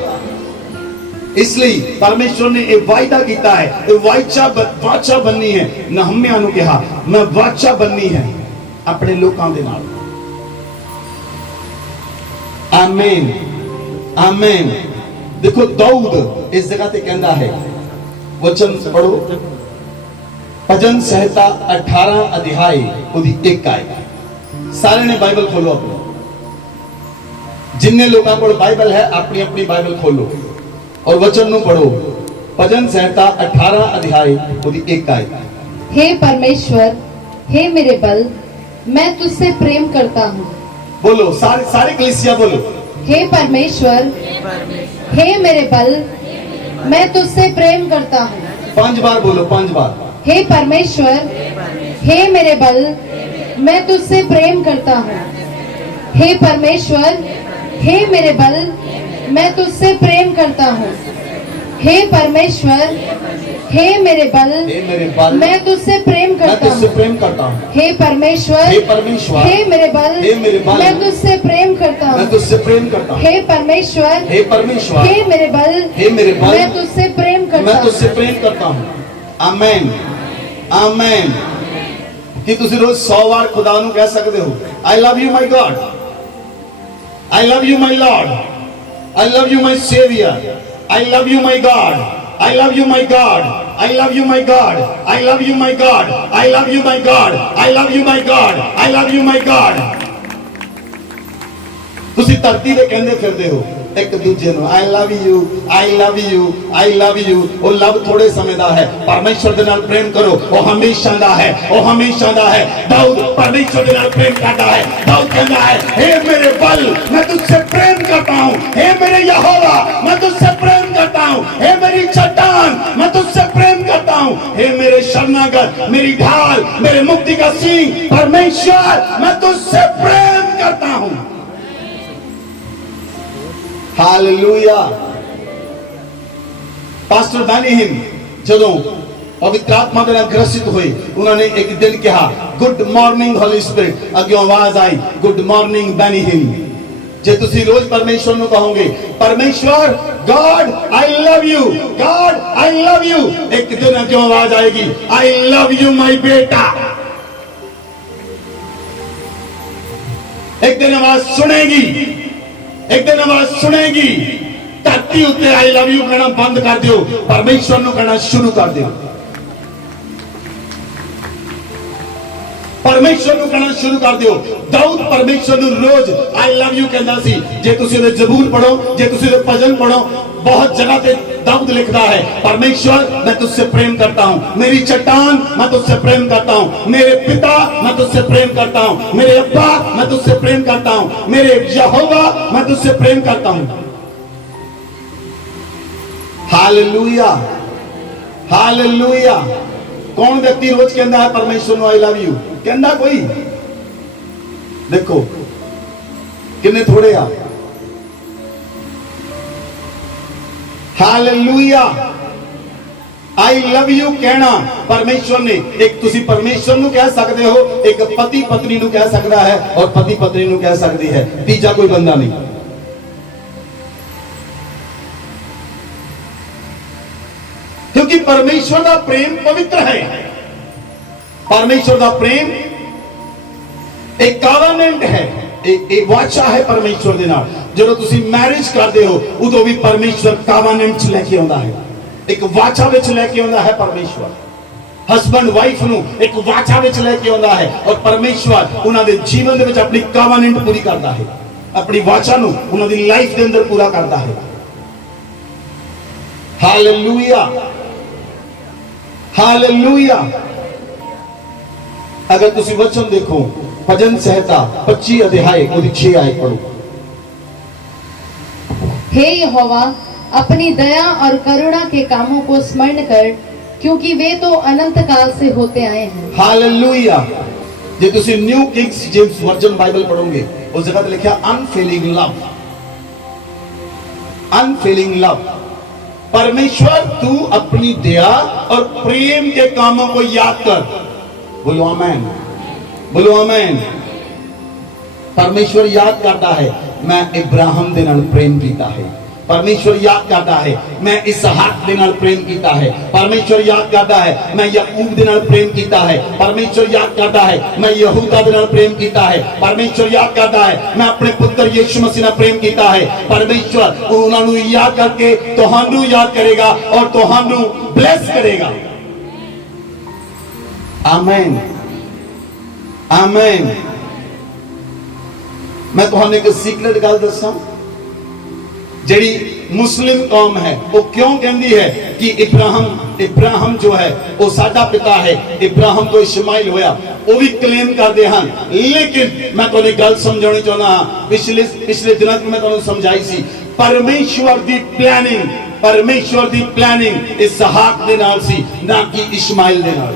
इसलिए परमेश्वर ने एक वायदा किया है, वाचा बननी है। नहम्याह नूं कहा मैं वाचा बननी है अपने लोकां दे नाल। आमीन, आमीन। देखो दाऊद इस जगह पे कहता है, वचन पढ़ो, भजन संहिता 18 अध्याय उदी 1 आयत। सारे ने बाइबल खोलो अपनी, जिन्ने लोगों को बाइबल है अपनी अपनी बाइबल खोलो और वचन नु पढ़ो। भजन संहिता 18 अध्याय उदी 1 आयत। हे परमेश्वर, हे मेरे बल, मैं तुझसे प्रेम करता हूँ। बोलो सारे कलीसिया बोलो, हे परमेश्वर, हे मेरे बल, मैं तुझसे प्रेम करता हूँ। 5 बार बोलो, 5 बार। हे परमेश्वर, हे मेरे बल, मैं तुझसे प्रेम करता हूँ। हे परमेश्वर, हे मेरे बल, मैं तुझसे प्रेम करता हूँ। हे परमेश्वर, हे मेरे बल, हे मेरे बल, मैं तुझसे प्रेम मैं करता तुझसे हूँ। प्रेम करता हूँ। हे परमेश्वर, हे परमेश्वर, हे मेरे बल, हे मेरे बल, मैं तुझसे प्रेम करता मैं हूँ। तुझसे प्रेम करता हूँ। हे परमेश्वर, हे परमेश्वर, हे मेरे बल, हे मेरे बल, मैं तुझसे प्रेम करता मैं हूँ। तुझसे प्रेम करता हूँ। आमेन, आमेन। कि ਤੁਸੀਂ ਰੋਜ਼ 100 ਵਾਰ ਖੁਦਾ ਨੂੰ ਕਹਿ ਸਕਦੇ ਹੋ, I love you my God, I love you my Lord, I love you my Savior, I love you my God, I love you my God, I love you my God, I love you my God, I love you my God, I love you my God, I love you my God। ਤੁਸੀਂ ਧਰਤੀ ਤੇ ਕਹਿੰਦੇ ਫਿਰਦੇ ਹੋ ਇੱਕ ਦੂਜੇ ਨੂੰ I love you, I love you, I love you। ਉਹ ਲਵ ਥੋੜੇ ਸਮੇਂ ਦਾ ਹੈ, ਪਰਮੇਸ਼ਵਰ ਦੇ ਨਾਲ ਪ੍ਰੇਮ ਕਰੋ, ਉਹ ਹਮੇਸ਼ਾ ਦਾ ਹੈ, ਉਹ ਹਮੇਸ਼ਾ ਦਾ ਹੈ। दाऊद परमेश्वर के नाल प्रेम करता है। दाऊद कहता है, हे मेरे बल, मैं तुझसे प्रेम करता हूँ। हे मेरे यहोवा, मैं तुझसे प्रेम करता हूँ। हे मेरी चट्टान, मैं तुझसे प्रेम करता हूँ। हे मेरे शरणागत, मेरी ढाल, मेरे मुक्ति का सिंह परमेश्वर, मैं तुझसे प्रेम करता हूँ। हालेलुया। पास्टर बैनीहिम ਜਦੋਂ पवित्र आत्मा ਦੇ ਨਾਲ ਗ੍ਰਸਿਤ ਹੋਏ, ਉਹਨਾਂ ਨੇ ਇੱਕ ਦਿਨ ਕਿਹਾ, ਗੁੱਡ ਮਾਰਨਿੰਗ ਹੋਲੀ ਸਪਿਰਿਟ। ਅੱਗੇ ਆਵਾਜ਼ ਆਈ, ਗੁੱਡ ਮਾਰਨਿੰਗ ਬੈਨੀਹਿਮ। ਜੇ ਤੁਸੀਂ ਰੋਜ਼ ਪਰਮੇਸ਼ਵਰ ਨੂੰ ਕਹੋਗੇ, ਪਰਮੇਸ਼ਵਰ, god I love you, god I love you, ਇੱਕ ਦਿਨ ਅੱਗੇ ਆਵਾਜ਼ ਆਏਗੀ, ਆਈ ਲਵ ਯੂ ਮਾਈ ਬੇਟਾ। एक दिन आवाज सुनेगी, एक दिन आवाज सुनेगी। धरती उत्ते आई लव यू कहना बंद कर दियो, परमेश्वर नू कहना शुरू कर दियो। परमेश्वर नू कहना शुरू कर दियो। दाऊद परमेश्वर नू रोज आई लव यू कहंदा सी। जे तुसी ओदे जबूर पढ़ो, जे तुसी ओदे भजन पढ़ो, बहुत जगह पे दाऊद लिखता है, परमेश्वर मैं तुझसे प्रेम करता हूं। मेरी चट्टान, मैं तुझसे प्रेम करता हूं। मेरे पिता, मैं तुझसे प्रेम करता हूं। मेरे अब्बा, मैं तुझसे प्रेम करता हूं। मेरे यहोवा, मैं तुझसे प्रेम करता हूं। Hallelujah, hallelujah. कौन व्यक्ति रोज कहता है परमेश्वर नु आई लव यू? कहता कोई? देखो किन्ने थोड़े आ। हालेलुया। आई लव यू कहना परमेश्वर ने, एक तुसी परमेश्वर नु कह सकते हो, एक पति पत्नी नु कह सकता है, और पति पत्नी नु कह सकती है, तीजा कोई बंदा नहीं। क्योंकि परमेश्वर का प्रेम पवित्र है। परमेश्वर का प्रेम एक कॉवेनेंट है, एक वाचा है परमेश्वर दे नाल। ਜਦੋਂ ਤੁਸੀਂ ਮੈਰਿਜ ਕਰਦੇ ਹੋ ਉਦੋਂ ਵੀ ਪਰਮੇਸ਼ਵਰ ਕਾਵਨੈਂਟ ਚ ਲੈ ਕੇ ਆਉਂਦਾ ਹੈ, ਇੱਕ ਵਾਚਾ ਵਿੱਚ ਲੈ ਕੇ ਆਉਂਦਾ ਹੈ ਪਰਮੇਸ਼ਵਰ। ਹਸਬੈਂਡ ਵਾਈਫ ਨੂੰ ਇੱਕ ਵਾਚਾ ਵਿੱਚ ਲੈ ਕੇ ਆਉਂਦਾ ਹੈ, ਔਰ ਪਰਮੇਸ਼ਵਰ ਉਹਨਾਂ ਦੇ ਜੀਵਨ ਦੇ ਵਿੱਚ ਆਪਣੀ ਕਾਵਨੈਂਟ ਪੂਰੀ ਕਰਦਾ ਹੈ, ਆਪਣੀ ਵਾਚਾ ਨੂੰ ਉਹਨਾਂ ਦੀ ਲਾਈਫ ਦੇ ਅੰਦਰ ਪੂਰਾ ਕਰਦਾ ਹੈ। ਹਾਲੇਲੂਇਆ, ਹਾਲੇਲੂया। अगर तुसी वचन देखो, भजन संहिता 25 अध्याय और 6 आयत पढ़ो। हे यहोवा, अपनी दया और करुणा के कामों को स्मरण कर, क्योंकि वे तो अनंत काल से होते आए हैं। हालेलुया। जे तुसी new Kings James version Bible पढ़ोगे, उस जगह पे लिखा अनफेलिंग लव, अनफेलिंग लव। परमेश्वर तू अपनी दया और प्रेम के कामों को याद कर। बोलो आमेन, बोलो आमेन। परमेश्वर याद करता है, मैं इब्राहिम दे नाल प्रेम कीता है। परमेश्वर याद करता है, मैं इसहाक दे नाल प्रेम कीता है। परमेश्वर याद करता है, मैं याकूब दे नाल प्रेम कीता है। परमेश्वर याद करता है, मैं यहूदा दे नाल प्रेम कीता है। परमेश्वर याद करता है, मैं अपने पुत्र यीशु मसीह नाल प्रेम कीता है। परमेश्वर उन्हां नूं याद करके तुहानू याद करेगा और तुहानू ब्लेस करेगा। आमीन, आमीन। मैं तुहानू एक सीक्रेट गल दसां, ਜਿਹੜੀ मुस्लिम कौम है वो क्यों कहती है कि इब्राहिम जो है वो साडा पिता है, इब्राहिम तो इस्माइल होया, वो भी क्लेम करते हैं। लेकिन मैं तुहानू गल समझानी चाहना हाँ, पिछले दिनों में मैं तुहानू समझाई सी, परमेश्वर दी प्लानिंग, परमेश्वर दी प्लानिंग इसहाक दे नाल सी, ना कि इस्माइल दे नाल।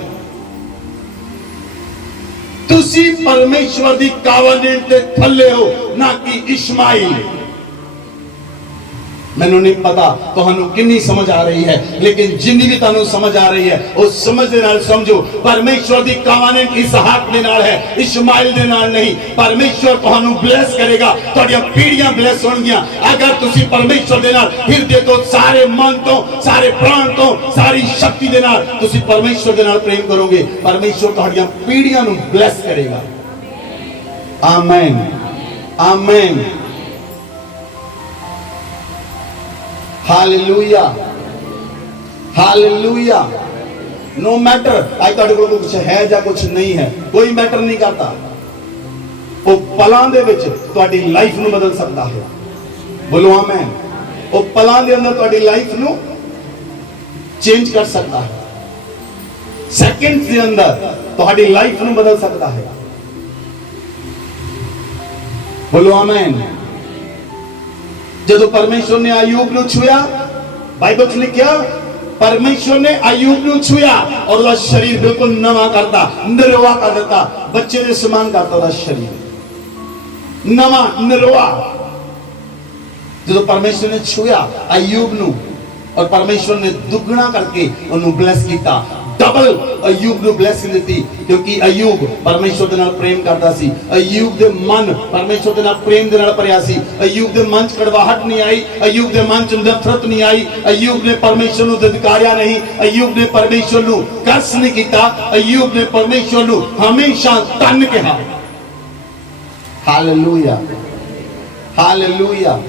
तुसी परमेश्वर दी कावनेंट दे थल्ले हो, ना कि इस्माइल। मैनू नहीं पता तुहानू कितनी समझ आ रही है, लेकिन जिन्नी भी तुहानू समझ आ रही है उस समझ दे नाल समझो परमेश्वर दी कवानेंट इसहाक दे नाल है, इस्माइल दे नाल नहीं। परमेश्वर तुहानू ब्लेस करेगा, तुहाडियां पीढ़ियां ब्लेस होणगियां अगर तुसी परमेश्वर दे नाल हिरदे तो सारे मन तो सारे प्राण तो सारी शक्ति दे नाल तुसी परमेश्वर दे नाल प्रेम करोगे। परमेश्वर तुहाडियां पीढ़ियां नू ब्लेस करेगा। आमीन आमीन हालेलुया हालेलुया। नो मैटर आज तुहाडे कोल कुछ है या कुछ नहीं है, कोई मैटर नहीं करता। वो पलां दे विच तुहाडी लाइफ नू बदल सकता है। बोलो आमीन। वो पलां दे अंदर तुहाडी लाइफ नू चेंज कर सकता है, सेकंड्स दे अंदर तुहाडी लाइफ नू बदल सकता है। बोलो आमीन। जदों परमेश्वर ने अयूब नू छुया, बाइबल च लिखिया परमेश्वर ने अयूब नू छुया और उसका शरीर बिल्कुल नवा करता, निरवा कर देता, बच्चे के समान करता उसका शरीर नवा निरवा। जदों परमेश्वर ने छुया अयूब नू और परमेश्वर ने दुगना करके उन्हें ब्लेस किया, डबल अयूब नू ब्लेसिंग दी, क्योंकि अयूब परमेश्वर दे नाल प्रेम करता सी। अयूब दे मन परमेश्वर दे नाल प्रेम दे नाल भरिया सी। अयूब दे मन च कड़वाहट नहीं आई, अयूब दे मन च नफरत नहीं आई, अयूब ने परमेश्वर नू धिक्कारिया नहीं, अयूब ने परमेश्वर नू कर्स नहीं किया, अयूब ने परमेश्वर नू हमेशा धन कहा। Hallelujah hallelujah.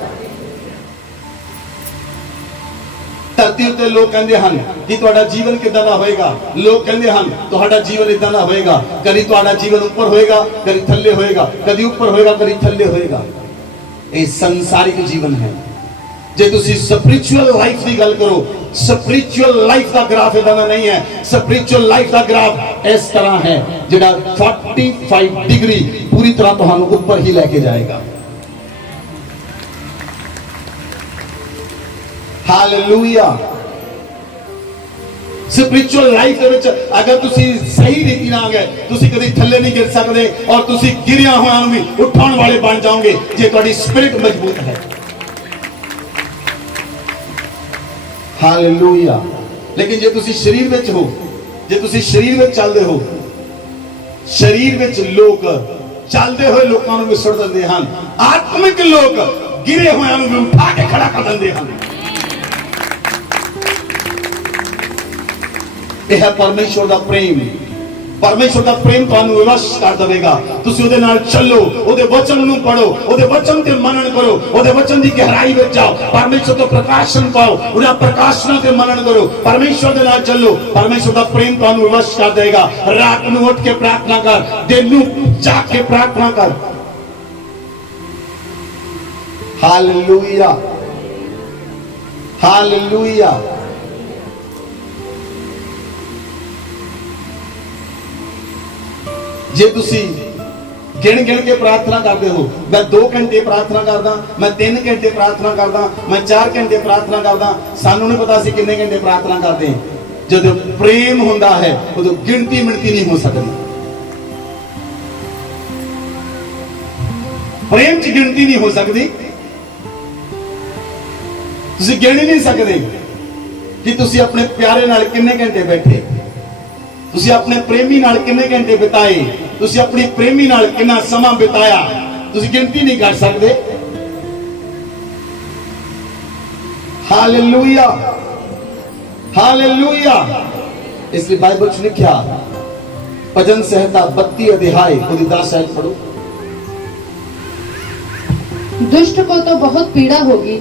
धरती उत्ते लोग कहते हैं कि तुहाडा जीवन किदां दा होएगा, लोग कहते हैं तुहाडा जीवन इदां दा होएगा, कभी तुहाडा जीवन ऊपर होएगा कभी थल्ले होएगा, कभी ऊपर होएगा कभी थल्ले होएगा। ये संसारिक जीवन है। जे तुसी स्पिरिचुअल लाइफ की गल करो, स्पिरिचुअल लाइफ का ग्राफ इदां दा नहीं है। स्पिरिचुअल लाइफ का ग्राफ इस तरह है जिहड़ा 45 डिग्री पूरी तरह तुहानू ऊपर ही लेके जाएगा। हालेलुया। स्पिरिचुअल लाइफ दे विच अगर तुसी सही रीति नाल गए तुसी कभी थल्ले नहीं गिर सकते और तुसी गिरिया होया भी उठाने वाले बन जाओगे जे तुहाडी स्पिरिट मजबूत है। हालेलुया। लेकिन जे तुसी शरीर विच हो, जे तुसी शरीर विच चलदे हो, शरीर विच लोग चलदे हुए लोकां नूं विसड़ दिंदे हन, आत्मिक लोग गिरे होया नूं भी उठा के खड़ा कर दिंदे हन। यह है परमेश्वर का प्रेम। परमेश्वर का प्रेम तुहानू विवश कर देगा। तुसी उहदे नाल चलो, उहदे वचन नू पढ़ो, उहदे वचन ते मनन करो, उहदे वचन दी गहराई विच जाओ, परमेश्वर तो प्रकाशन पाओ, उहदा प्रकाशना ते मनन करो, परमेश्वर दे नाल चलो। परमेश्वर का प्रेम तुहानू विवश कर देगा। रात नू उठ के प्रार्थना कर, दिन नू जाग के प्रार्थना कर। Hallelujah hallelujah. जे तुसी गिन गिन के प्रार्थना करते हो, मैं 2 घंटे प्रार्थना करदा, मैं 3 घंटे प्रार्थना करदा, मैं 4 घंटे प्रार्थना करदा, सानू नहीं पता सी कितने घंटे प्रार्थना करते हैं। जब प्रेम हुंदा है उदों गिनती मिनती नहीं हो सकती। प्रेम च गिनती नहीं हो सकती। तुसी गिन नहीं सकते कि तुसी अपने प्यारे नाल कितने घंटे बैठे, तुसी अपने प्रेमी नाल कितने घंटे बिताए, तुसी अपनी प्रेमी नाल कितना समा बिताया, तुसी गिनती नहीं कर सकते। Hallelujah hallelujah. इसलिए बाइबल च लिखा भजन संहिता 32 अध्याय 10 आयत पढ़ो। दुष्ट को तो बहुत पीड़ा होगी,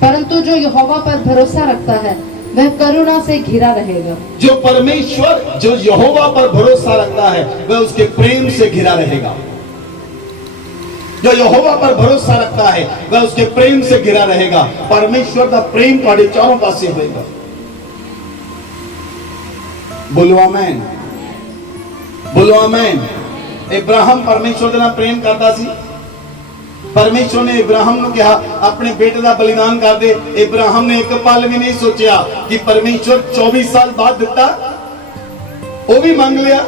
परंतु जो यहोवा पर भरोसा रखता है वह करुणा से घिरा रहेगा। जो परमेश्वर जो यहोवा पर भरोसा रखता है वह उसके प्रेम से घिरा रहेगा। जो यहोवा पर भरोसा रखता है वह उसके प्रेम से घिरा रहेगा। परमेश्वर का प्रेम तुम्हारे चारों पासे होगा। बोलो आमीन बोलो आमीन। इब्राहिम परमेश्वर के प्रेम करता सी। परमेश्वर ने इब्राहिम को कहा अपने बेटे का बलिदान कर दे। इब्राहिम ने एक पल भी नहीं सोचा कि परमेश्वर 24 साल बाद देता, वो भी मांग लिया।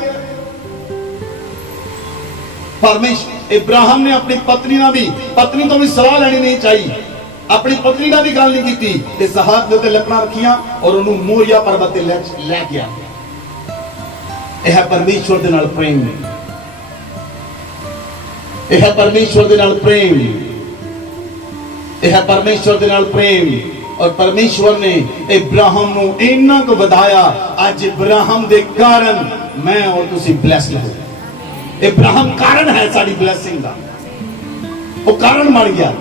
परमेश्वर इब्राहिम ने अपनी पत्नी तो भी सलाह लेनी नहीं चाहिए। अपनी पत्नी का भी गल नहीं की ते इसहाक दे उत्ते लकड़ां रखियां और उन्होंने मोरिया पर्वत ते लै गया। यह है परमेश्वर दे नाल प्रेम, यह है परमेश्वर दे नाल प्रेम, यह है परमेश्वर दे नाल प्रेम। और परमेश्वर ने इब्राहिम नू इन्ना को वधाया, अज इब्राहिम दे कारण मैं और तुसी ब्लेस्ड हो। इब्राहिम कारण है साडी ब्लेसिंग दा, वो कारण बन गया।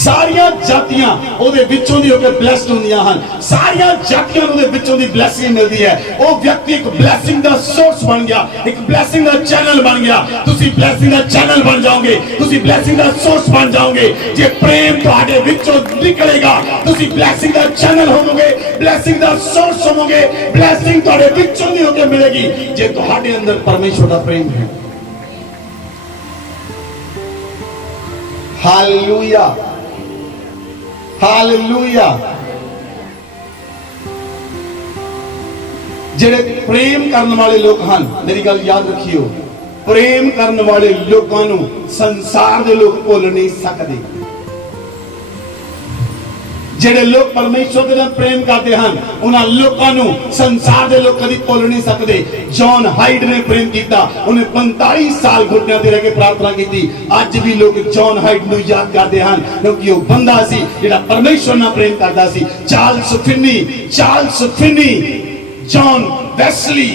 सारिया जातियां ओदे विचों दी होके ब्लेस्ड होंदियां हन, सारिया जातियां नूं ओदे विचों दी ब्लेसिंग मिलदी है। वो व्यक्ति एक ब्लेसिंग दा सोर्स बन गया, एक ब्लेसिंग दा चैनल बन गया। तुसी ब्लेसिंग दा चैनल बन जाओगे, तुसी ब्लेसिंग दा सोर्स बन जाओगे। जे प्रेम तुहाडे विचों निकलेगा, तुसी ब्लेसिंग दा चैनल होवोगे, ब्लेसिंग दा सोर्स होवोगे। ब्लेसिंग तुहाडे विचों दी होके मिलेगी जे तुहाडे अंदर परमेश्वर दा प्रेम है। Hallelujah, hallelujah. जेड़े प्रेम करने वाले लोग हैं, मेरी गल याद रखियो, प्रेम करने वाले लोगों नूं संसार दे लोग भुल नहीं सकते। जेड़े लोग परमेश्वर दे नाल प्रेम करते हैं, उन्हां लोकां नूं संसार दे लोग कदी भुल नहीं सकते। जॉन हाइड ने प्रेम किया, उन्हें 45 साल घुटनों ते रह के प्रार्थना की। अज भी लोग जॉन हाइड नूं याद करते हैं, क्योंकि वो बंदा सी जिहड़ा परमेश्वर नाल प्रेम करता सी। चार्ल्स फिनी, जॉन वेस्ली,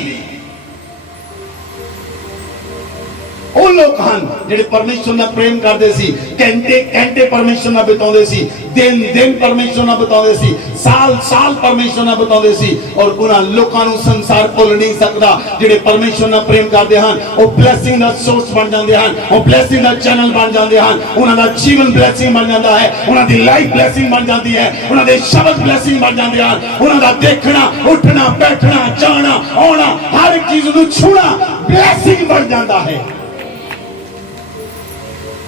वो लोग हैं जिहड़े परमेश्वर नाल प्रेम करते सी। घंटे परमेश्वर नाल बिताउंदे सी, दिन परमेश्वर नाल बिताउंदे सी, साल परमेश्वर नाल बिताउंदे सी। और उन्हां लोकां नूं संसार भुल नहीं सकदा जिहड़े परमेश्वर नाल प्रेम करते हैं। वो ब्लेसिंग दा सोर्स बन जाते हैं, वो ब्लेसिंग दा चैनल बन जाते हैं। उन्हां दा जीवन ब्लेसिंग बन जाता है, उन्हां दी लाइफ ब्लेसिंग बन जाती है, उन्हां दे शब्द ब्लेसिंग बन जाते हैं। उन्हां दा देखना, उठना, बैठना, जाना, आना, हर एक चीज नूं छूना ब्लेसिंग बन जाता है।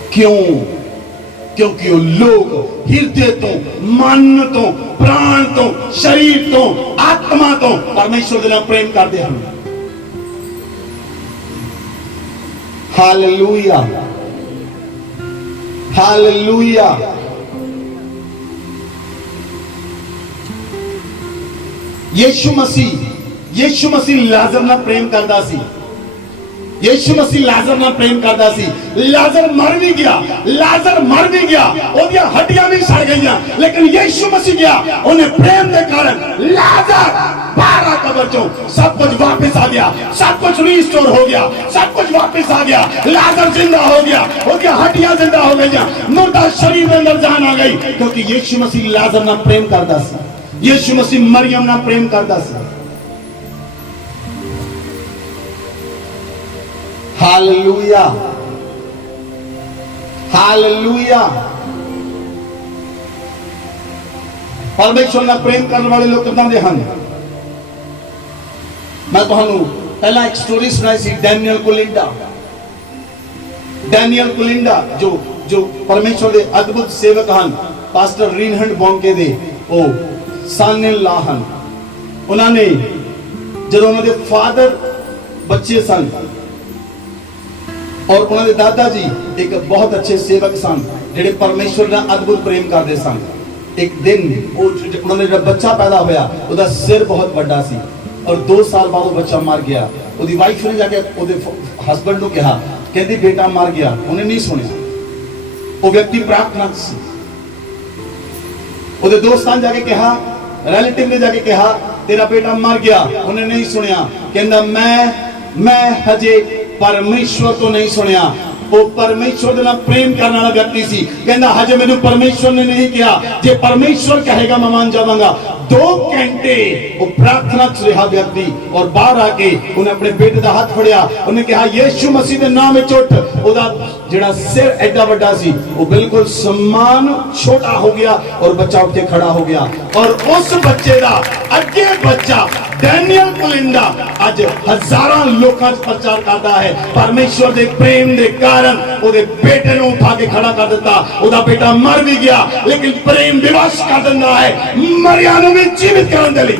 क्यों? क्योंकि वो लोग हृदय तो, मन तो, प्राण तो, शरीर तो, आत्मा तो परमेश्वर के नाल प्रेम करते हैं। Hallelujah, hallelujah. यीशु मसीह लाजर नाल प्रेम करता सी। यीशु मसीह लाजर नाल प्रेम करता सी। लाजर मर भी गया, ओदियां हड्डियां भी सड़ गईयां, लेकिन यीशु मसीह गया, उन्हें प्रेम के कारण लाजर बाहर कब्र चों सब कुछ वापस आ गया, सब कुछ रिस्टोर हो गया, सब कुछ वापस आ गया। लाजर जिंदा हो गया, ओदियां हड्डियां जिंदा हो गईयां, मुर्दा शरीर में अंदर जान आ गई, क्योंकि यीशु मसीह लाजर नाल प्रेम करता सी। यीशु मसीह मरियम नाल प्रेम करता सी। Hallelujah, hallelujah. परमेश्वर नाल प्रेम करने वाले लोग किदां दे हन? मैं तुहानू पहला एक स्टोरी सुनाई सी, डैनियल कुलिंडा जो परमेश्वर के अद्भुत सेवक हन, पास्टर रीनहंड बॉन्के दे ओ सन-इन-लॉ हन। उन्होंने जदों उन्होंने फादर बच्चे सन और उन्होंने दादा जी एक बहुत अच्छे सेवक सन जिहड़े परमेश्वर का अद्भुत प्रेम करते सन। एक दिन उन्होंने जब बच्चा पैदा होया, उसका सिर बहुत बड़ा सी और 2 साल बाद वो बच्चा मर गया। उसकी वाइफ ने जाके हसबैंड को कहा, कहती बेटा मर गया, उन्हें नहीं सुनिया। वो व्यक्ति प्रार्थना सी। उसके दोस्तां ने जाके कहा, रिलेटिव ने जाके कहा तेरा बेटा मर गया, उन्हें नहीं सुनिया। कहता मैं हजे परमेश्वर तो नहीं सुनिया। वो परमेश्वर के नाल प्रेम करने वाला व्यक्ति सी। कहता हजे मैनू परमेश्वर ने नहीं कहा, जे परमेश्वर कहेगा मैं मान जावांगा। 2 घंटे वो प्रार्थना च रहा व्यक्ति और बाहर आके उन्हें अपने बेटे का हाथ फड़िया, उन्हें कहा यीशु मसीह के नाम में उठ। ओदा जिहड़ा सिर एडा वड्डा सी वो बिल्कुल समान छोटा हो गया और बच्चा उठ के खड़ा हो गया। और उस बच्चे का अगे बच्चा डैनियल कुलिंडा आज हजारों लोगों च प्रचार करता है। परमेश्वर के प्रेम के कारण ओदे बेटे नूं उठा के खड़ा कर दिता। ओदा बेटा मर भी गया लेकिन प्रेम विवश कर दिंदा है, मरिया नूं भी जीवित करन दे लई।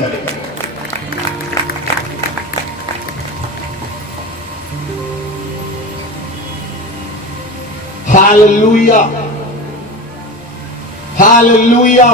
Hallelujah, hallelujah.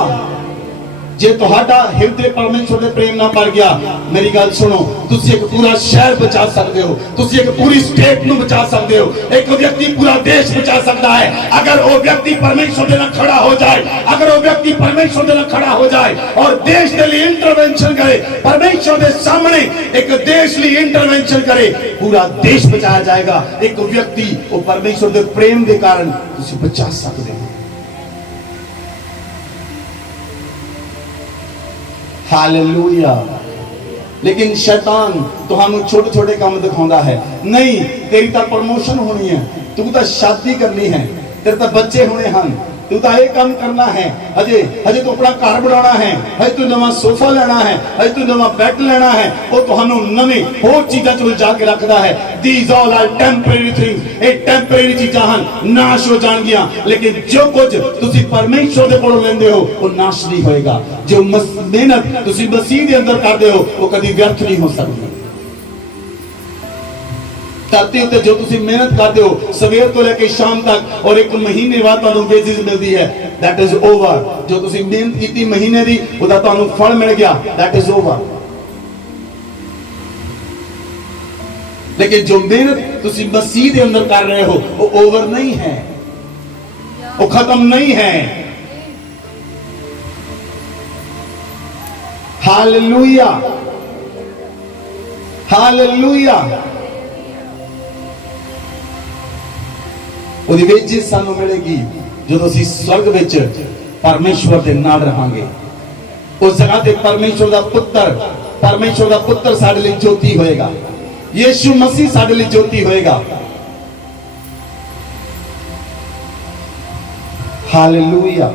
जे तुहाडा हिरदे परमेश्वर दे प्रेम ना भर गया, मेरी गल सुनो, तुसी एक पूरा शहर बचा सकते हो, तुसी एक पूरी स्टेट नु बचा सकते हो, एक व्यक्ति पूरा देश बचा सकता है अगर वो व्यक्ति परमेश्वर दे नाल खड़ा हो जाए, अगर वो व्यक्ति परमेश्वर दे नाल खड़ा हो जाए और देश दे लिए इंटरवेंशन करे, परमेश्वर दे सामने एक देश लिए इंटरवेंशन करे, पूरा देश बचाया जाएगा। एक व्यक्ति वो परमेश्वर दे प्रेम दे कारण तुसी बचा सकते हो। हालेलुया। लेकिन शैतान तुहानू छोटे छोटे काम दिखाता है, नहीं तेरी तो प्रमोशन होनी है, तू तो शादी करनी है, तेरे तो बच्चे होने हैं, तू तो ये काम करना है, हजे हजे तू अपना घर बनाना है, हजे तू नवा सोफा लेना है, हजे तू नवा बेड लेना है, वो तुहानू नवी होर चीज़ां च उलझा के रखता है। These all are temporary things, ये टेम्परेरी चीज़ां हन, नाश हो जाणगियां, लेकिन जो कुछ तुसी परमेश्वर दे कोलों लेंदे हो वो नाश नहीं होएगा। जो मेहनत तुसी मसीह दे अंदर करदे हो वो कभी व्यर्थ नहीं हो सकती। धरती उत्ते जो तुसी मेहनत करते हो सवेर तो लेके शाम तक और एक महीने बाद तुहानू वेजेस मिलती है, दैट इज ओवर। जो तुसी मेहनत कीती महीने दी ओदा तुहानू फल मिल गया, दैट इज ओवर। लेकिन जो मेहनत तुसी मसीह दे अंदर कर रहे हो वो ओवर नहीं है, वो खत्म नहीं है। Hallelujah, hallelujah. ਉਹਦੀ ਵੇਜਿਸ ਸਾਨੂੰ ਮਿਲੇਗੀ ਜਦੋਂ ਅਸੀਂ स्वर्ग ਵਿੱਚ परमेश्वर ਦੇ ਨਾਲ ਰਹਾਂਗੇ। उस जगह ਤੇ परमेश्वर ਦਾ ਪੁੱਤਰ ਸਾਡੇ ਲਈ ਜੋਤੀ ਹੋਏਗਾ, ਯੀਸ਼ੂ ਮਸੀਹ ਸਾਡੇ ਲਈ ਜੋਤੀ ਹੋਏਗਾ। हालेलुया।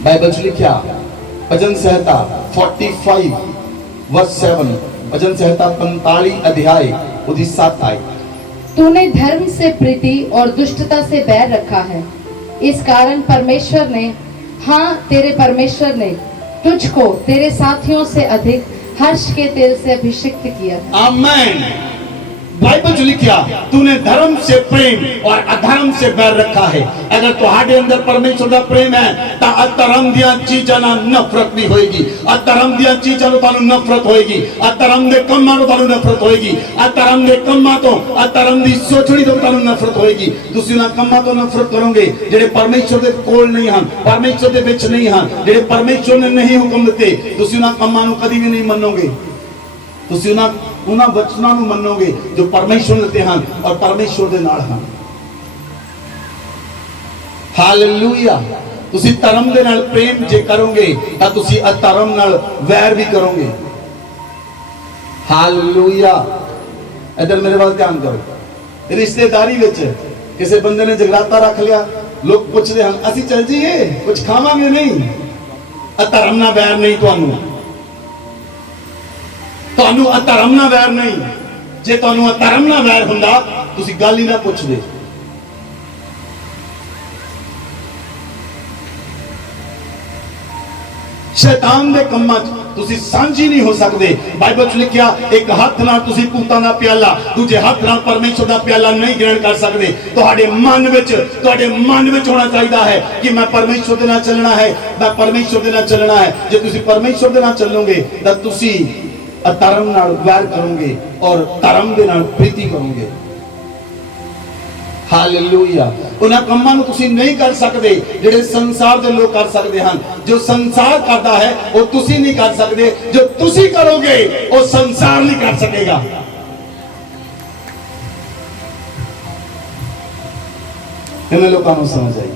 बाइबल च लिखा भजन संहिता 45 वर्स 7, भजन संहिता 45 अध्याय उसकी 7 आयत। तूने धर्म से प्रीति और दुष्टता से बैर रखा है, इस कारण परमेश्वर ने, हाँ तेरे परमेश्वर ने तुझको तेरे साथियों से अधिक हर्ष के तेल से अभिषिक्त किया है। आमीन। बाइबल च लिखा तूने धर्म से प्रेम और अधर्म से बैर रखा है। अगर तुम्हारे अंदर परमेश्वर का प्रेम है तो अधर्म दियां चीज़ां नाल नफरत नहीं होएगी, अधर्म दियां चीज़ां नाल तानू नफरत होएगी, अधर्म दे कम्मां नाल तानू नफरत होएगी, अधर्म दे कम्मां तो अधर्म दी सोचणी तो तानू नफरत होएगी। तुसीं उन्हां कम्मां तो नफरत करोगे जिहड़े परमेश्वर दे कोल नहीं हन, परमेश्वर दे विच नहीं हन, जिहड़े परमेश्वर ने नहीं हुक्म दिते, तुसीं उन्हां कम्मां नू कदी भी नहीं मन्नोगे। तुसीं उन्हां वचनां नू मन्नोगे जो परमेश्वर ने दिते हन और परमेश्वर दे नाल हन। हालेलुया। तुसी धर्म दे नाल प्रेम जे करोगे तां तुसी अधर्म नाल वैर भी करोगे। हालेलुया। इधर मेरे वाल ध्यान करो। रिश्तेदारी विच किसी बंदे ने जगराता रख लिया, लोग पुछदे हन असीं चल जाइए कुछ खावांगे नहीं, अधर्म नाल वैर नहीं, ਤੁਹਾਨੂੰ अधर्म नाल वैर नहीं। जे ਤੁਹਾਨੂੰ अधर्म नाल वैर हुंदा तुसी गल ही ना पुछदे। शैतान दे कम्मां च तुसी सांझी नहीं हो सकते। बाइबल च लिखिया एक हाथ नाल तुसी भूतां दा प्याला, दूजे हाथ नाल परमेश्वर दा प्याला नहीं ग्रहण कर सकते। तुहाडे मन विच होना चाहिए है कि मैं परमेश्वर दे नाल चलना है, मैं परमेश्वर दे नाल चलना है। जे तुसी परमेश्वर दे नाल चलोगे तां तुसी अधर्म नाल वैर करोगे और धर्म दे नाल प्रीति करोगे। हालेलुया। उन्हां कम्मां नूं तुसीं नहीं कर सकते जिहड़े संसार दे लोग कर सकते हैं। जो संसार करता है वो तुसीं नहीं कर सकते, जो तुसीं करोगे वो संसार नहीं कर सकेगा। इन्हां लोकां नूं समझ आई।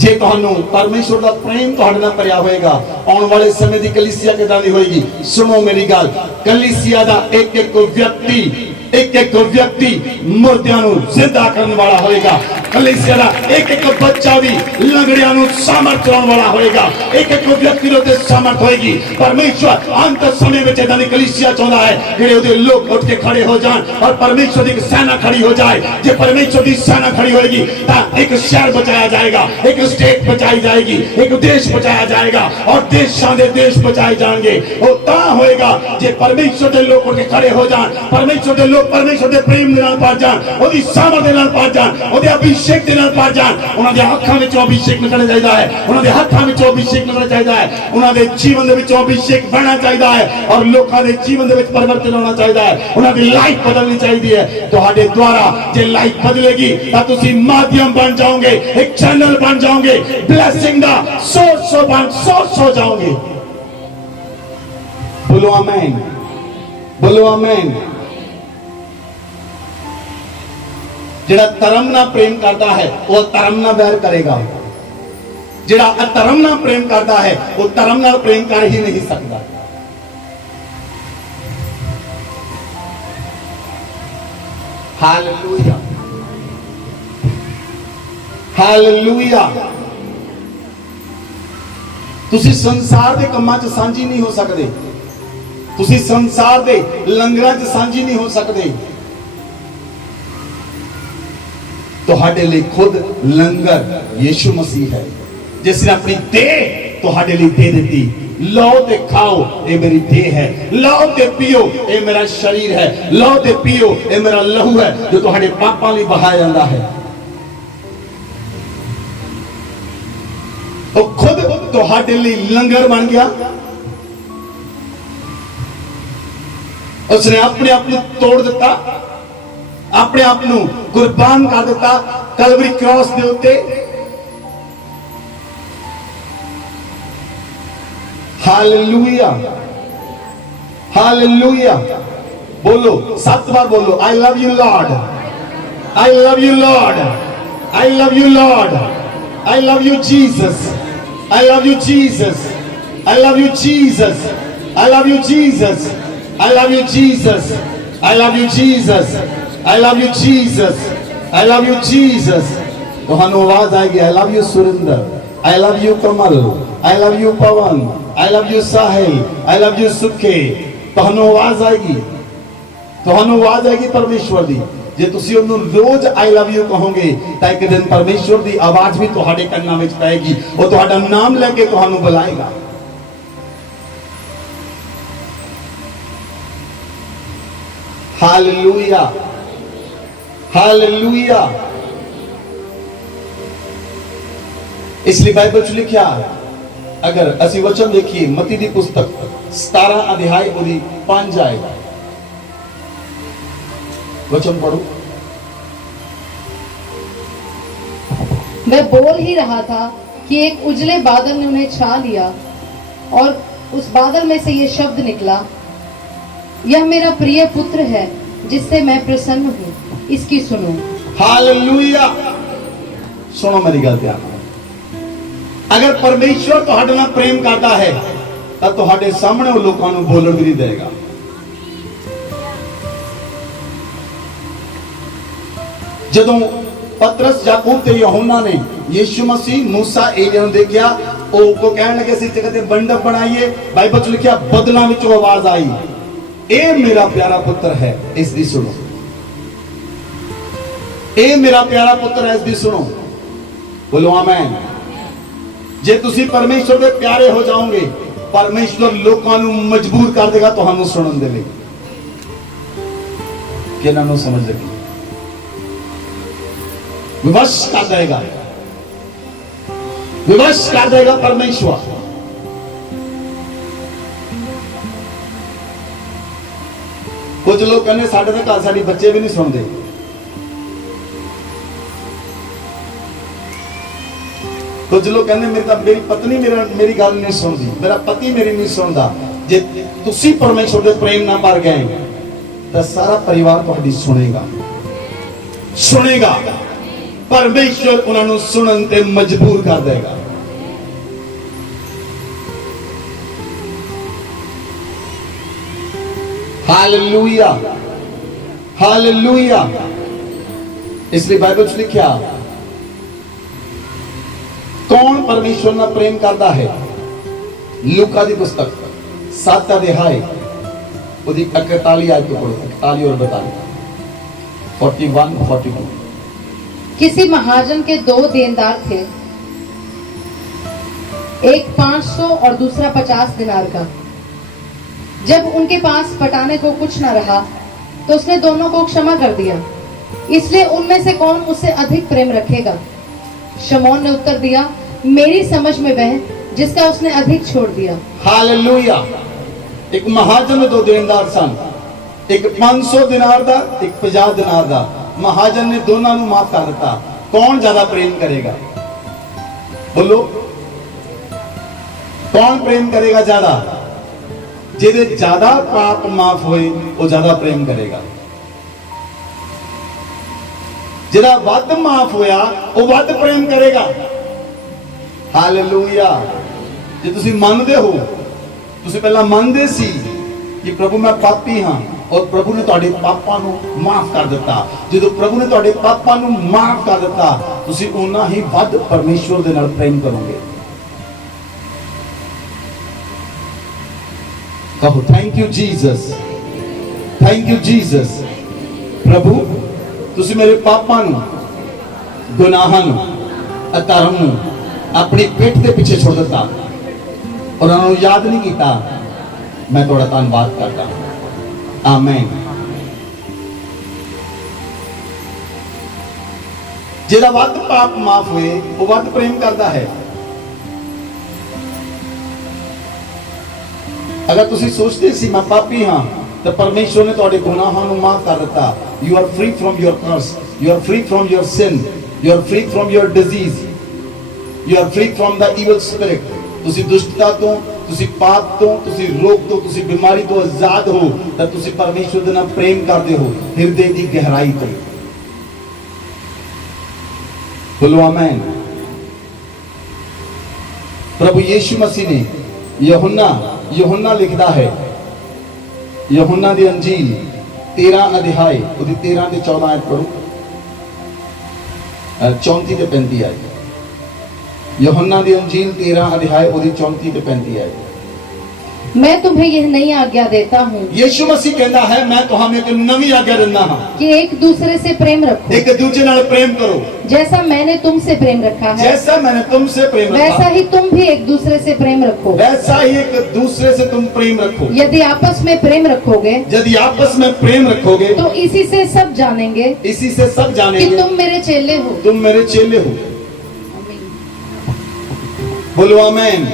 जे तुहानू परमेश्वर का प्रेम तुहाडे नाल भरिया होएगा, आने वाले समय की कलीसिया किदां दी होएगी। सुनो मेरी गल, कलीसिया दा एक एक व्यक्ति मुर्दियां नू जिंदा करने वाला होएगा। कलीसिया दा एक बच्चा भी लंगड़ियां नू सामर्थ चलाउण वाला होएगा। एक व्यक्ति दे सामर्थ होएगी। परमेश्वर अंत समय में इदां दी कलीसिया चाहुंदा है जिहड़े उहदे लोग उठ के खड़े हो जाण और परमेश्वर दी सेना खड़ी हो जाए। जे परमेश्वर दी सेना खड़ी होएगी तां एक शहर बचाया जाएगा, एक स्टेट बचाई जाएगी, एक देश बचाया जाएगा और देशां दे देश बचाए जाएंगे। वो तां होएगा जे परमेश्वर दे लोग उठ के खड़े हो जाण, परमेश्वर दे लोग परमेश्वर ਦੇ ਪ੍ਰੇਮ ਦੇ ਨਾਲ ਭਰ ਜਾਣ, ਉਹਦੀ ਸਾਮਰਥ ਦੇ ਨਾਲ ਭਰ ਜਾਣ, ਉਹਦੇ ਅਭਿਸ਼ੇਕ ਦੇ ਨਾਲ ਭਰ ਜਾਣ। ਉਹਨਾਂ ਦੇ ਅੱਖਾਂ ਵਿੱਚੋਂ ਅਭਿਸ਼ੇਕ ਨਿਕਲਣਾ ਚਾਹੀਦਾ ਹੈ, ਉਹਨਾਂ ਦੇ ਹੱਥਾਂ ਵਿੱਚੋਂ ਅਭਿਸ਼ੇਕ ਨਿਕਲਣਾ ਚਾਹੀਦਾ ਹੈ, ਉਹਨਾਂ ਦੇ ਜੀਵਨ ਦੇ ਵਿੱਚੋਂ ਅਭਿਸ਼ੇਕ ਬਹਿਣਾ ਚਾਹੀਦਾ ਹੈ ਔਰ ਲੋਕਾਂ ਦੇ ਜੀਵਨ ਦੇ ਵਿੱਚ ਪਰਿਵਰਤਨ ਆਉਣਾ ਚਾਹੀਦਾ ਹੈ। ਉਹਨਾਂ ਦੀ ਲਾਈਫ ਬਦਲਣੀ ਚਾਹੀਦੀ ਹੈ। ਤੁਹਾਡੇ ਦੁਆਰਾ ਜੇ ਲਾਈਫ ਬਦਲੇਗੀ ਤਾਂ ਤੁਸੀਂ ਮਾਧਿਅਮ ਬਣ ਜਾਓਗੇ, ਇੱਕ ਚੈਨਲ ਬਣ ਜਾਓਗੇ, ਬਲੇਸਿੰਗ ਦਾ सोर्स हो जाओगे। बोलो आमेन, बोलो आमेन। जेड़ा धर्म ना प्रेम करता है वो धर्म ना वैर करेगा, जेड़ा अधर्म ना प्रेम करता है वो धर्म ना प्रेम कर ही नहीं सकता। Hallelujah, hallelujah. ਤੁਸੀਂ ਸੰਸਾਰ ਦੇ ਕੰਮਾਂ 'ਚ ਸਾਂਝੀ ਨਹੀਂ ਹੋ ਸਕਦੇ, ਤੁਸੀਂ ਸੰਸਾਰ ਦੇ ਲੰਗਰਾਂ 'ਚ ਸਾਂਝੀ ਨਹੀਂ ਹੋ ਸਕਦੇ। ਤੁਹਾਡੇ ਲਈ ਖੁਦ ਲੰਗਰ ਯੀਸ਼ੂ ਮਸੀਹ ਹੈ, ਜਿਸ ਨੇ ਆਪਣੀ ਦੇਹ ਤੁਹਾਡੇ ਲਈ ਦੇ ਦਿੱਤੀ। ਲਓ ਤੇ ਖਾਓ, ਇਹ ਮੇਰੀ ਦੇਹ ਹੈ। ਲਓ ਤੇ ਪੀਓ, ਇਹ ਮੇਰਾ ਸਰੀਰ ਹੈ। ਲਓ ਤੇ ਪੀਓ, ਇਹ ਮੇਰਾ ਲਹੂ ਹੈ ਜੋ ਤੁਹਾਡੇ ਪਾਪਾਂ ਲਈ ਬਹਾਇਆ ਜਾਂਦਾ ਹੈ। ਉਹ ਖੁਦ ਤੁਹਾਡੇ ਲਈ ਲੰਗਰ ਬਣ ਗਿਆ। ਉਸਨੇ ਆਪਣੇ ਆਪ ਨੂੰ ਤੋੜ ਦਿੱਤਾ, ਆਪਣੇ ਆਪ ਨੂੰ ਕੁਰਬਾਨ ਕਰ ਦਿੱਤਾ ਕਲਵਰੀ ਕ੍ਰਾਸ ਦੇ ਉੱਤੇ। Hallelujah, hallelujah. बोलो 7 बार बोलो, I love you Lord, I love you Lord, I love you Lord, I love you Jesus, I love you Jesus, I love you Jesus, I love you Jesus, I love you Jesus, I love you Jesus, I love you Jesus, I love you Jesus। ਤੁਹਾਨੂੰ ਆਵਾਜ਼ ਆਏਗੀ, I love you Surinder, I love you Kamal, I love you Pawan, I love you Sahil, I love you ਸੁਖੇ। ਤੁਹਾਨੂੰ ਆਵਾਜ਼ ਆਏਗੀ, ਤੁਹਾਨੂੰ ਆਵਾਜ਼ ਆਏਗੀ ਪਰਮੇਸ਼ਵਰ ਦੀ। ਜੇ ਤੁਸੀਂ ਉਹਨੂੰ ਰੋਜ਼ ਆਈ ਲਵ ਯੂ ਕਹੋਗੇ ਤਾਂ ਇੱਕ ਦਿਨ ਪਰਮੇਸ਼ਵਰ ਦੀ ਆਵਾਜ਼ ਵੀ ਤੁਹਾਡੇ ਕੰਨਾਂ ਵਿੱਚ ਪਏਗੀ। ਉਹ ਤੁਹਾਡਾ ਨਾਮ ਲੈ ਕੇ ਤੁਹਾਨੂੰ ਬੁਲਾਏਗਾ। Hallelujah, hallelujah. ਇਸ ਲਈ ਬਾਈਬਲ 'ਚ ਲਿਖਿਆ, ਅਗਰ ਅਸੀਂ ਵਚਨ ਦੇਖੀਏ ਮਤੀ ਦੀ ਪੁਸਤਕ 17 ਅਧਿਆਇ ਉਹਦੀ 5 ਆਏਗਾ। वचन पढ़ो। वह बोल ही रहा था कि एक उजले बादल ने उन्हें छा लिया और उस बादल में से ये शब्द निकला, यह मेरा प्रिय पुत्र है जिससे मैं प्रसन्न हूँ, इसकी सुनो। हालेलुया। सुनो मेरी गल ध्यान नाल। अगर परमेश्वर तुहाडे नाल प्रेम करता है तो तुहाडे सामने वो लोगों को बोलण भी नहीं देगा। ਜਦੋਂ ਪਤਰਸ ਯਾਕੂਬ ਤੇ ਯਹੋਨਾ ਨੇ ਯੀਸ਼ੂ ਮਸੀਹ ਮੂਸਾ ਏਲੀਆ ਨੂੰ ਦੇਖਿਆ, ਉਹ ਕੋ ਕਹਿਣ ਲੱਗੇ ਸੀ ਤੇ ਮੰਡਪ ਬਣਾਈਏ। ਬਾਈਬਲ 'ਚ ਲਿਖਿਆ ਬਦਲਾਂ ਵਿੱਚੋਂ ਆਵਾਜ਼ ਆਈ, ਇਹ ਮੇਰਾ ਪਿਆਰਾ ਪੁੱਤਰ ਹੈ, ਇਸ ਦੀ ਸੁਣੋ। ਇਹ ਮੇਰਾ ਪਿਆਰਾ ਪੁੱਤਰ ਹੈ, ਇਸ ਦੀ ਸੁਣੋ। ਬੋਲੋ ਆਮੇਨ। ਜੇ ਤੁਸੀਂ ਪਰਮੇਸ਼ਵਰ ਦੇ ਪਿਆਰੇ ਹੋ ਜਾਓਗੇ, ਪਰਮੇਸ਼ਵਰ ਲੋਕਾਂ ਨੂੰ ਮਜਬੂਰ ਕਰ ਦੇਗਾ ਤੁਹਾਨੂੰ ਸੁਣਨ ਦੇ ਲਈ। ਕਿਹਨਾਂ ਨੂੰ ਸਮਝ ਲੱਗੀ? विवश कर देगा, विवश कर देगा परमेश्वर। कुछ लोग कहने साढ़े तक घर साड़ी बच्चे भी नहीं सुनते। कुछ लोग कहने मेरी पत्नी मेरी गल नहीं सुनती, मेरा पति मेरी नहीं सुनता। जे तुसी परमेश्वर दे प्रेम ना भर गए तो सारा परिवार तुहाडी सुनेगा, सुनेगा। परमेश्वर उन्होंने सुनन ते मजबूर कर देगा। Hallelujah, hallelujah. इसलिए बाइबल में लिखा, कौन परमेश्वर ना प्रेम करता है? लूका दी पुस्तक 7 अध्याय ਉਹਦੀ 41 आयत को पढ़ो, 41 और 42, 41 42। किसी महाजन के 2 देनदार थे, एक 500 और दूसरा 50 दिनार का। जब उनके पास पटाने को कुछ न रहा तो उसने दोनों को क्षमा कर दिया। इसलिए उनमें से कौन उससे अधिक प्रेम रखेगा? शमौन ने उत्तर दिया, मेरी समझ में वह जिसका उसने अधिक छोड़ दिया। हालेलुया। एक महाजन दो देनदार सन, एक 500 दिनार दा, एक 50 दिनार दा। महाजन ने दोनों को माफ कर दिता। कौन ज्यादा प्रेम करेगा? बोलो, कौन प्रेम करेगा ज्यादा? जिहदे ज्यादा पाप माफ होए वो ज्यादा प्रेम करेगा। जिहदा वध माफ होया वो वध प्रेम करेगा। हालेलुया। जे तुसी मनदे हो, तुसी पहला मनदे सी कि प्रभु मैं पापी हाँ, और प्रभु ने तुहाडे पापां नूं माफ कर दिता। ਜਦੋਂ प्रभु ने तुहाडे पापां नूं माफ कर दिता, तुसी उन्ना ही वध परमेश्वर दे नाल प्रेम करोगे। कहो thank you Jesus, thank you Jesus. प्रभु तुसी मेरे पापां नूं, गुनाहां नूं, अधर्म नूं अपनी पिठ के पिछे छोड़ दिता और उन्होंने याद नहीं किया। मैं थोड़ा धन्यवाद करता। आमीन। जिहदा वध पाप माफ हुए वो वध प्रेम करता है। अगर तुसी सोचते सी मैं पापी हाँ, तो परमेश्वर ने तुहाडे गुनाहां नूं माफ कर दिता। You are free from your curse, you are free from your sin, you are free from your disease, you are free from the evil spirit. तुसी दुष्टता तो, तुसी पाप तो, तुसी रोग तो, तुसी बीमारी तो आजाद हो। तो तुसी परमेश्वर दे नाल प्रेम करते हो हृदय की गहराई तो। बोलो आमीन। प्रभु यीशु मसीह ने यूहन्ना लिखता है, यूहन्ना दी अंजील 13 अध्याय उदी 13 ते 14 आयत पढ़ो, 34 ते 35 आयत। यूहन्ना दी अंजील 13 अध्याय उदी 34 ते 35 आयत। मैं तुम्हें यह नई आज्ञा देता हूँ, यीशु मसीह कहता है मैं तुहानू एक नवी आज्ञा देना हां कि एक दूसरे से प्रेम रखो। एक दूसरे नाल प्रेम करो। जैसा मैंने तुमसे प्रेम रखा है, जैसा मैंने तुमसे प्रेम रखा, वैसा ही तुम भी एक दूसरे से प्रेम रखो। वैसा ही एक दूसरे से तुम प्रेम रखो। यदि आपस में प्रेम रखोगे, यदि आपस में प्रेम रखोगे, तो इसी से सब जानेंगे इसी से सब कि जानेंगे तुम मेरे चेले हो। तुम मेरे चेले हो। बोलो आमीन।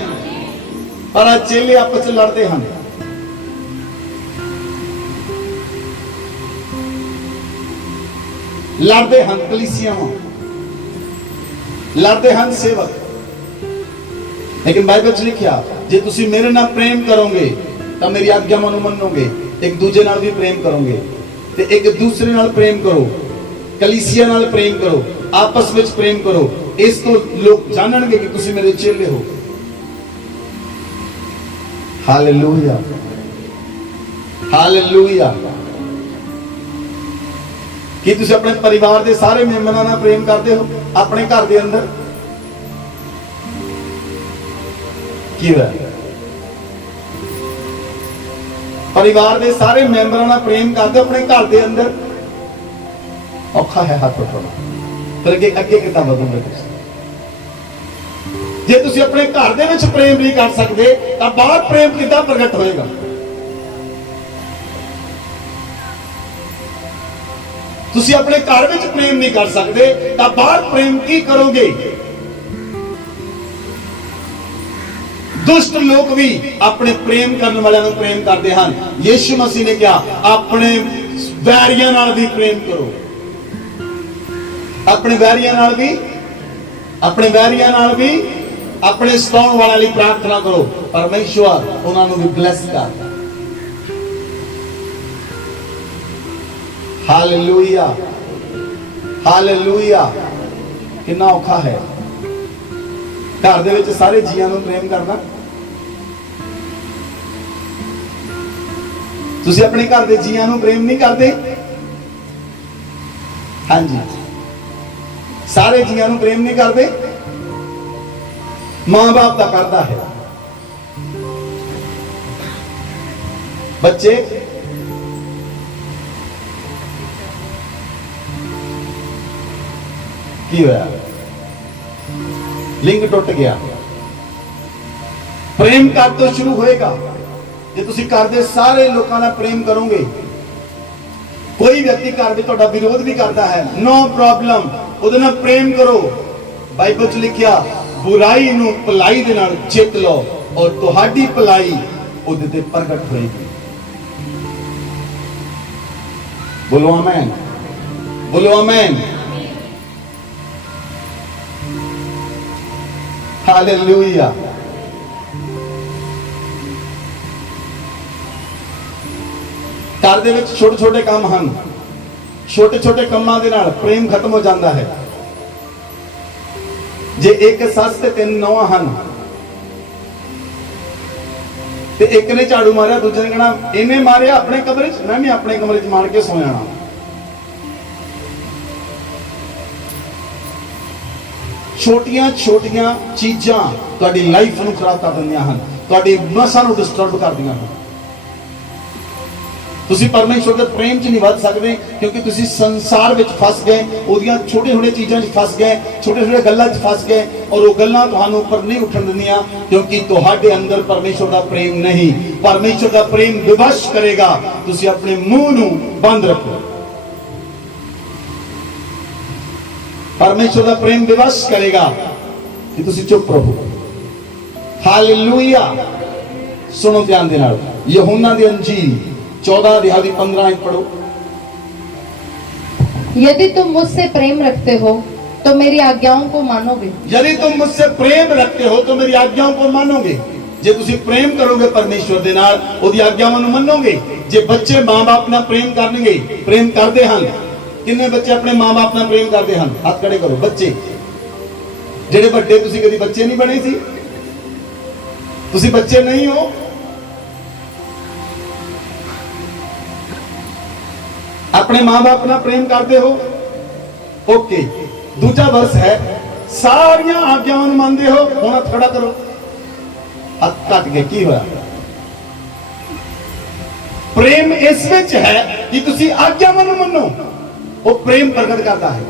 पर आज चेले आपस में लड़ते हैं, लड़ते हैं कलीसियां, लड़ते हैं सेवक। लेकिन बाइबल च लिखा जे तुसी मेरे नाल प्रेम करोगे तो मेरी आज्ञा मानू मनोगे, एक दूजे नाल भी प्रेम करोगे, ते एक दूसरे नाल प्रेम करो, कलीसिया नाल प्रेम करो, आपस में प्रेम करो। इस तो लोग जानणगे कि तुसी मेरे चेले हो। Hallelujah, hallelujah. कि तुसी अपने परिवार के सारे मेंबरां नाल प्रेम करते हो? अपने घर के अंदर की होया? परिवार के सारे मेंबरां नाल प्रेम करते हो अपने घर के अंदर? औखा है हाथ उठाना। फिर अगे कितना बढ़ोगे तुसीं? जे तुसीं अपने घर दे विच प्रेम नहीं कर सकते तो बाहर प्रेम कितना प्रगट होएगा? तुसीं अपने घर विच प्रेम नहीं कर सकते तो बाहर प्रेम की करोगे? दुष्ट लोग भी अपने प्रेम करने वाले को प्रेम करते हैं। यीशु मसीह ने क्या अपने वैरियां नाल भी प्रेम करो, अपने वैरियां नाल भी, अपने वैरियां नाल भी अपने सताउण वाले लिए प्रार्थना करो, परमेश्वर उन्होंने भी ब्लेस कर। Hallelujah, hallelujah. कितना औखा है घर दे विच सारे जीआं नूं प्रेम करना। तुसीं अपने घर दे जीआं नूं प्रेम नहीं करते? हाँ जी, सारे जीआं नूं प्रेम नहीं करते? मां बाप का करता है। बच्चे की होया? लिंग टुट गया। प्रेम कर तो शुरू होएगा जे तुसीं घर दे सारे लोकां नाल प्रेम करोगे। ਕੋਈ ਵਿਅਕਤੀ ਘਰ ਵਿੱਚ ਤੁਹਾਡਾ ਵਿਰੋਧ ਵੀ ਕਰਦਾ ਹੈ, ਨੋ ਪ੍ਰੋਬਲਮ, ਉਹਦੇ ਨਾਲ ਪ੍ਰੇਮ ਕਰੋ। ਬਾਈਬਲ 'ਚ ਲਿਖਿਆ ਬੁਰਾਈ ਨੂੰ ਭਲਾਈ ਦੇ ਨਾਲ ਜਿੱਤ ਲਓ ਔਰ ਤੁਹਾਡੀ ਭਲਾਈ ਉਹਦੇ ਤੇ ਪ੍ਰਗਟ ਹੋਏਗੀ। ਬੋਲੋ ਆਮੇਨ, ਬੋਲੋ ਆਮੇਨ, ਹਾਲੇਲੂਇਆ। ਘਰ ਦੇ ਵਿੱਚ ਛੋਟੇ ਛੋਟੇ ਕੰਮ ਹਨ, ਛੋਟੇ ਛੋਟੇ ਕੰਮਾਂ ਦੇ ਨਾਲ ਪ੍ਰੇਮ ਖਤਮ ਹੋ ਜਾਂਦਾ ਹੈ। ਜੇ ਇੱਕ ਸੱਸ ਤੇ 3 ਨੌਂ ਹਨ ਤੇ ਇੱਕ ਨੇ ਝਾੜੂ ਮਾਰਿਆ, ਦੂਜੇ ਨੇ ਕਹਿਣਾ ਇਹਨੇ ਮਾਰਿਆ ਆਪਣੇ ਕਮਰੇ 'ਚ, ਮੈਂ ਵੀ ਆਪਣੇ ਕਮਰੇ 'ਚ ਮਾਰ ਕੇ ਸੌ ਜਾਣਾ। ਛੋਟੀਆਂ ਛੋਟੀਆਂ ਚੀਜ਼ਾਂ ਤੁਹਾਡੀ ਲਾਈਫ ਨੂੰ ਖਰਾਬ ਕਰ ਦਿੰਦੀਆਂ ਹਨ, ਤੁਹਾਡੀ ਮਸਾਂ ਨੂੰ ਡਿਸਟਰਬ ਕਰਦੀਆਂ ਹਨ। ਤੁਸੀਂ ਪਰਮੇਸ਼ਵਰ ਦੇ ਪ੍ਰੇਮ 'ਚ ਨਹੀਂ ਵੱਧ ਸਕਦੇ ਕਿਉਂਕਿ ਤੁਸੀਂ ਸੰਸਾਰ ਵਿੱਚ ਫਸ ਗਏ, ਉਹਦੀਆਂ ਛੋਟੇ ਛੋਟੇ ਚੀਜ਼ਾਂ 'ਚ ਫਸ ਗਏ, ਛੋਟੇ ਛੋਟੇ ਗੱਲਾਂ 'ਚ ਫਸ ਗਏ ਔਰ ਉਹ ਗੱਲਾਂ ਤੁਹਾਨੂੰ ਉੱਪਰ ਨਹੀਂ ਉੱਠਣ ਦਿੰਦੀਆਂ ਕਿਉਂਕਿ ਤੁਹਾਡੇ ਅੰਦਰ ਪਰਮੇਸ਼ਵਰ ਦਾ ਪ੍ਰੇਮ ਨਹੀਂ। ਪਰਮੇਸ਼ਵਰ ਦਾ ਪ੍ਰੇਮ ਵਿਵਸ਼ ਕਰੇਗਾ, ਤੁਸੀਂ ਆਪਣੇ ਮੂੰਹ ਨੂੰ ਬੰਦ ਰੱਖੋ। ਪਰਮੇਸ਼ਵਰ ਦਾ ਪ੍ਰੇਮ ਵਿਵਸ਼ ਕਰੇਗਾ ਕਿ ਤੁਸੀਂ ਚੁੱਪ ਰਹੋ। ਹਾਲੇਲੂਇਆ। ਸੁਣੋ ਧਿਆਨ ਦੇ ਨਾਲ, यूहन्ना ਦੀ ਅੰਜੀਲ 14 अध्याय 15 पढ़ो। यदि तुम मुझसे प्रेम रखते हो तो मेरी आज्ञाओं को मानोगे। यदि तुम मुझसे प्रेम रखते हो तो मेरी आज्ञाओं को मानोगे। जे तुसी प्रेम करोगे परमेश्वर दे नाल, ओदी आज्ञावां नूं मनोगे। जे बच्चे मां-बाप नाल प्रेम करनगे, प्रेम करदे हन। किन्ने बच्चे अपने मां-बाप नाल प्रेम करदे हन? हाथ खड़े करो। बच्चे जेड़े बड्डे, तुसी कदी बच्चे नहीं बने सी? तुसी बच्चे नहीं हो? अपने मां बाप ना प्रेम करते हो? ओके। दूजा वर्स है सारियां आज्ञावां नूं मानदे हो? हुण हत्थ खड़ा करो। हत्थ कट गए, की होया? प्रेम इस विच है कि तुसी आज्ञावां नूं मन्नो, वो प्रेम प्रगट करता है।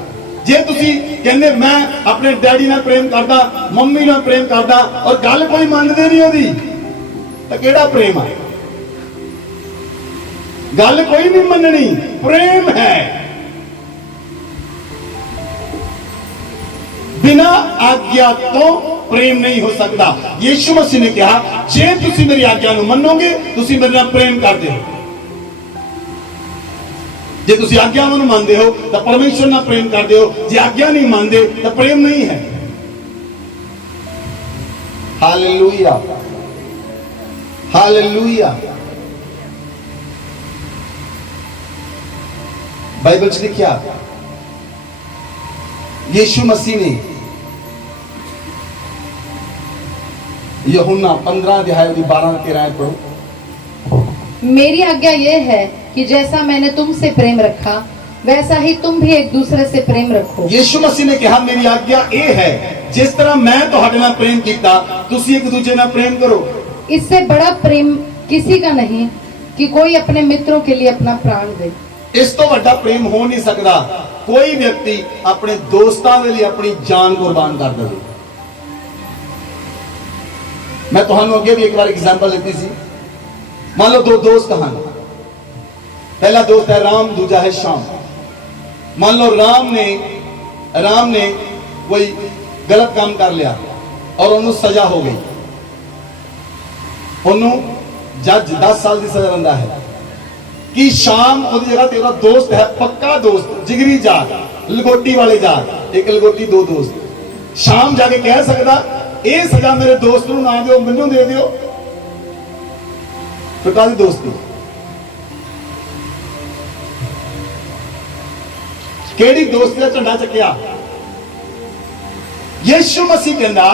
जे तुसी कहंदे मैं अपने डैडी नाल प्रेम करदा, मम्मी नाल प्रेम करदा और गल कोई मनदे नहीं ओदी, तां किहड़ा प्रेम है? गल कोई नहीं मननी, प्रेम है। बिना आज्ञा तो प्रेम नहीं हो सकता। यीशु मसीह ने कहा जे तुसी मेरी आज्ञा नूं मनोगे तुसी मेरे नाल प्रेम करदे हो। जे तुसी आज्ञावां नूं मनदे हो तो परमेश्वर नाल प्रेम करदे हो। जे आज्ञा नहीं मानदे तो प्रेम नहीं है। Hallelujah, hallelujah. बाइबल च लिखिया यीशु मसीह ने यूहन्ना 15 अध्याय 12-13 पढ़ो। मेरी आज्ञा यह है कि जैसा मैंने तुमसे प्रेम रखा वैसा ही तुम भी एक दूसरे से प्रेम रखो। यीशु मसीह ने कहा मेरी आज्ञा यह है जिस तरह मैं तुहाडे नाल प्रेम कीता तुसी एक दूसरे नाल प्रेम करो। इससे बड़ा प्रेम किसी का नहीं कि कोई अपने मित्रों के लिए अपना प्राण दे। इस तो बड़ा प्रेम हो नहीं सकता कोई व्यक्ति अपने दोस्तों के लिए अपनी जान कुर्बान कर दे। मैं तुहानू अगे भी एक बार एग्जांपल दी सी। मान लो 2 दोस्त हैं, पहला दोस्त है राम, दूजा है श्याम। मान लो राम ने कोई गलत काम कर लिया और उन्होंने सजा हो गई, उन्होंने जज 10 साल की सजा दिंदा है कि शाम उस जगह तेरा दोस्त है, पक्का दोस्त, जिगरी जात, लंगोटी वाले जात, एक लंगोटी 2 दोस्त। शाम जाके कह सकता ये सजा मेरे दोस्त नूं ना दिओ, मैनूं दे दिओ, तो काहदी दोस्ती? केड़ी दोस्ती दा झंडा चकिया? यीशु मसीह कहंदा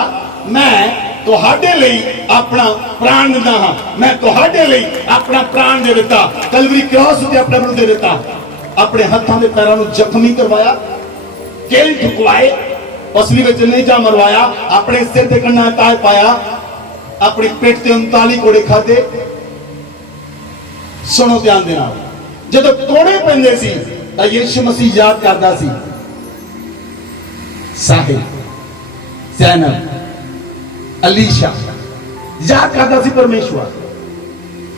मैं तुहाडे लई अपना प्राण दिंदा हां, मैं तुहाडे लई अपना प्राण दे दिता, कलवरी क्रॉस ते अपने आप दे दिता, अपने हत्थां दे पैरां नूं जख्मी करवाया, केल ठुकवाए, पसली विच नेजा मरवाया, अपने सिर ते कन्ना ताज पाया, अपनी पेट ते 39 कोड़े खाधे। सुनो ध्यान दे नाल, जदों कोड़े पैंदे सी तां यीशु मसीह याद करदा सी साहिल, ज़ैनब, अलीशा, याद करता सी परमेश्वर।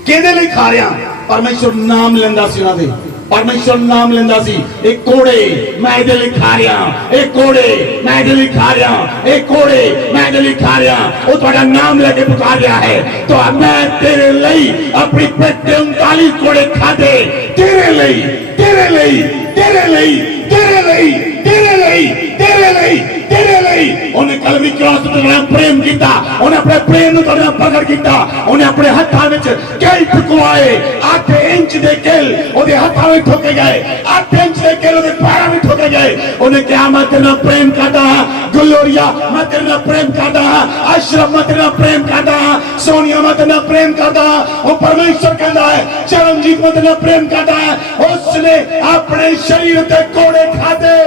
किहदे लई खा रहा? परमेश्वर नाम लैंदा सी उन्हां दे, परमेश्वर नाम लेंदा सी, एक कोड़े मैं इहदे लई खा रहा, एक कोड़े मैं इहदे लई खा रहा, एक कोड़े मैं इहदे लई खा रहा, वो तुहाडा नाम लेके पुकार रहा है। तो मैं तेरे लई अपनी पेट दे 39 कोड़े खादे, तेरे लई तेरे लई तेरे लई तेरे लई तेरे लई तेरे लई तेरे लई उन्हें कलवरी क्रॉस ते प्रेम किया, उन्हें अपने प्रेम नूं तुहाडे नाल प्रगट किया, उन्हें अपने हत्थां विच केल ठुकवाए, 8 इंच दे केल ओदे हत्थां विच ठोके गए, 8 इंच दे केल ओदे पैरां विच ठोके गए। उन्हें कहा मैं तेरे नाल प्रेम करदा हां, ग्लोरिया मैं तेरे नाल प्रेम करदा हां, अशरफ मैं तेरे नाल प्रेम करदा हां, सोनिया मैं तेरे नाल प्रेम करदा हां। वो परमेश्वर कहता है चरणजीत मैं तेरे नाल प्रेम करदा हां। उसने अपने शरीर ते कोड़े खादे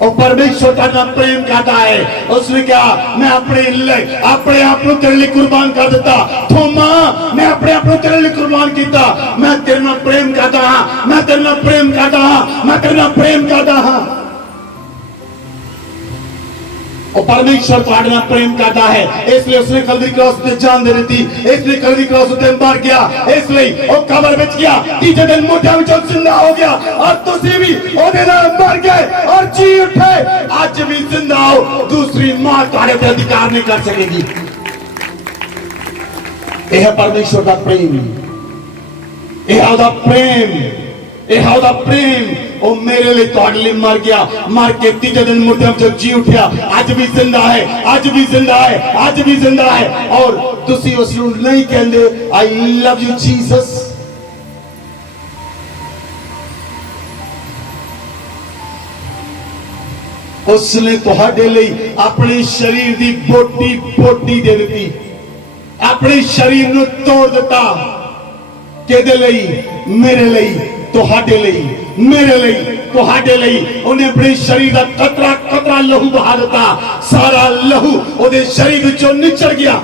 और परमेश्वर का नाम प्रेम करता है। उसने कहा मैं अपने आप को तेरे लिए कुर्बान कर देता, थोमा मैं अपने आप को तेरे लिए कुर्बान किया, मैं तेरे नाम प्रेम करता हाँ, मैं तेरे नाम प्रेम करता हाँ, मैं तेरे नाम प्रेम करता हाँ। और परमेश्वर तुहाडे नाल प्रेम करता है, इसलिए उसने कलवरी क्रॉस ते जान दे दी, इसलिए कलवरी क्रॉस ते मर गया, इसलिए वो कब्र विच गया, तीजे दिन मोढियां विचों जिंदा हो गया और तुसीं भी ओदे नाल मर गए और जी उठे, आज भी जिंदा हो। दूसरी मौत तुहाडे ते अधिकार नहीं कर सकेगी। यह है परमेश्वर का प्रेम, यह है ओदा प्रेम, यह है ओदा प्रेम। ओ मेरे लिए तुहाडे लिए मर गया, मर के तीजे दिन मुर्दों से जी उठा, आज भी जिंदा है, आज भी जिंदा है, आज भी जिंदा है। और तुसी उस नूं नहीं कहंदे आई लव यू जीसस। उसने तुहाडे लिए अपने शरीर की बोटी बोटी दे दी, अपने शरीर नूं तोड़ दिता, किहदे लई? मेरे लिए, तुहाडे लई, मेरे लिए, तुहाडे लई। उन्हें अपने शरीर का कतरा कतरा लहू बहा दिता, सारा लहू ओदे शरीर विचों निचड़ गया,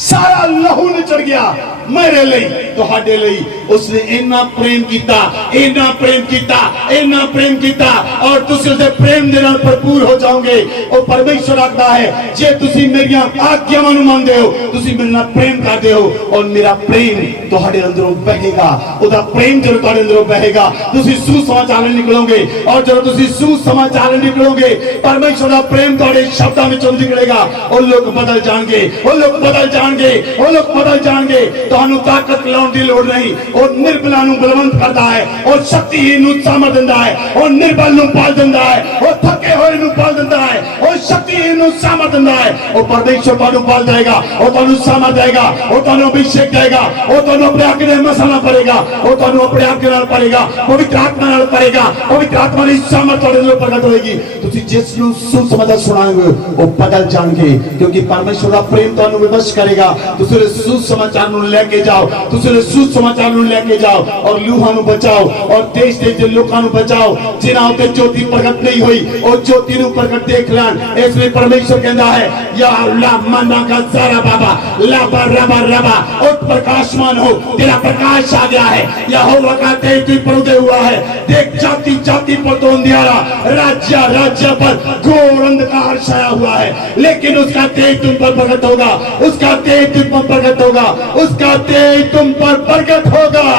सारा लहू निचड़ गया मेरे लिए, तुहाडे लिए। उसने इन्ना प्रेम किया, इन्ना प्रेम किया, इन्ना प्रेम किया और तुसीं उसदे प्रेम दे नाल भरपूर हो जाओगे। और परमेश्वर आखदा है जे तुसीं मेरियां आज्ञावां नूं मनदे हो, तुसीं मेरे नाल प्रेम करदे हो और मेरा प्रेम तुहाडे अंदरों बहेगा। ओदा प्रेम जदों तुहाडे अंदरों बहेगा तुसीं सुसमाचार निकलोगे और जदों तुसीं सुसमाचार निकलोगे परमेश्वर दा प्रेम तुहाडे शब्दां विचों निकलेगा और लोग बदल जाणगे, और लोग बदल जाणगे, और लोग बदल जाणगे। तुहानू ताकत लाउण दी लोड़ नहीं, और निर्बलां नूं बलवंत करदा है, और शक्तिहीन नूं सामर्थ दिंदा है, और निर्बल नूं बल दिंदा है, और थके होए नूं बल दिंदा है, और शक्तिहीन नूं सामर्थ दिंदा है। और परमेश्वर तुहानू बल देगा, और तुहानू सामर्थ देगा, और तुहानू अभिषेक देगा, और तुहानू अपने आगे दे मसाला भरेगा, और तुहानू अपने आगे नाल भरेगा, पवित्र आत्मा नाल भरेगा, पवित्र आत्मा दी सामर्थ तुहाडे अंदर प्रगट होएगी। तुसीं जिस नूं सुसमाचार सुणाओगे वो बदल जाणगे, क्योंकि परमेश्वर दा प्रेम तुहानू विवश करेगा। तुसीं सुसमाचार नूं लेके जाओ, तुसीं सुसमाचार नूं लेके जाओ और लूहां नूं बचाओ और देश दे लोकां नूं बचाओ जिन्हां उत्ते ज्योति प्रगट नहीं हुई, और ज्योति नूं प्रगट देख लैण। इसलिए परमेश्वर कहंदा है या अल्लाह मना का ज़रा बाबा लाबा रबा रबा, उठ प्रकाशमान हो, तेरा प्रकाश आ गया है। यहोवा का तेज तुझ पर उदय हुआ है, देख जाति जाति पर तो अंधियारा, राज्य राज्य पर घोर अंधकार छाया हुआ है, लेकिन उसका तेज तुम पर प्रगट होगा, उसका तेज तुम पर प्रगट होगा, उसका तेज तुम पर प्रगट होगा।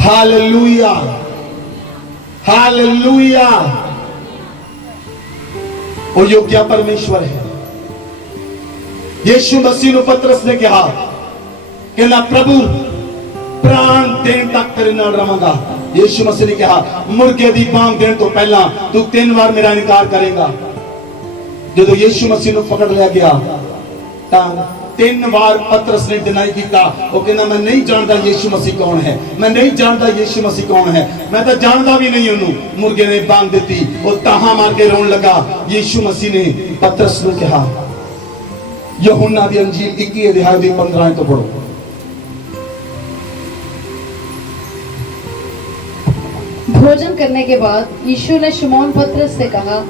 Hallelujah, hallelujah. वो योग्य परमेश्वर है। यीशु मसीह ने पतरस ने कहा कि ना प्रभु प्राण देने तक तेरे नाल रहांगा। यीशु मसीह ने कहा मुर्गे दी बांग देने तो पहला तू 3 बार मेरा इनकार करेगा। जो यीशु मसीह को पकड़ लिया गया तां 3 बार पतरस ने डिनाई किया। वो कहना मैं नहीं जानता यीशु मसीह कौन है, मैं नहीं जानता यीशु मसीह कौन है, मैं तो जानता भी नहीं उन्होंने। मुर्गे ने बांग दी, वो ताहा मार के रोन लगा। यीशु मसीह ने पतरस को कहा यूहन्ना दी अंजील 21 अध्याय दी 15 तो पढ़ो। भोजन करने के बाद यीशु ने शमौन पतरस से कहा,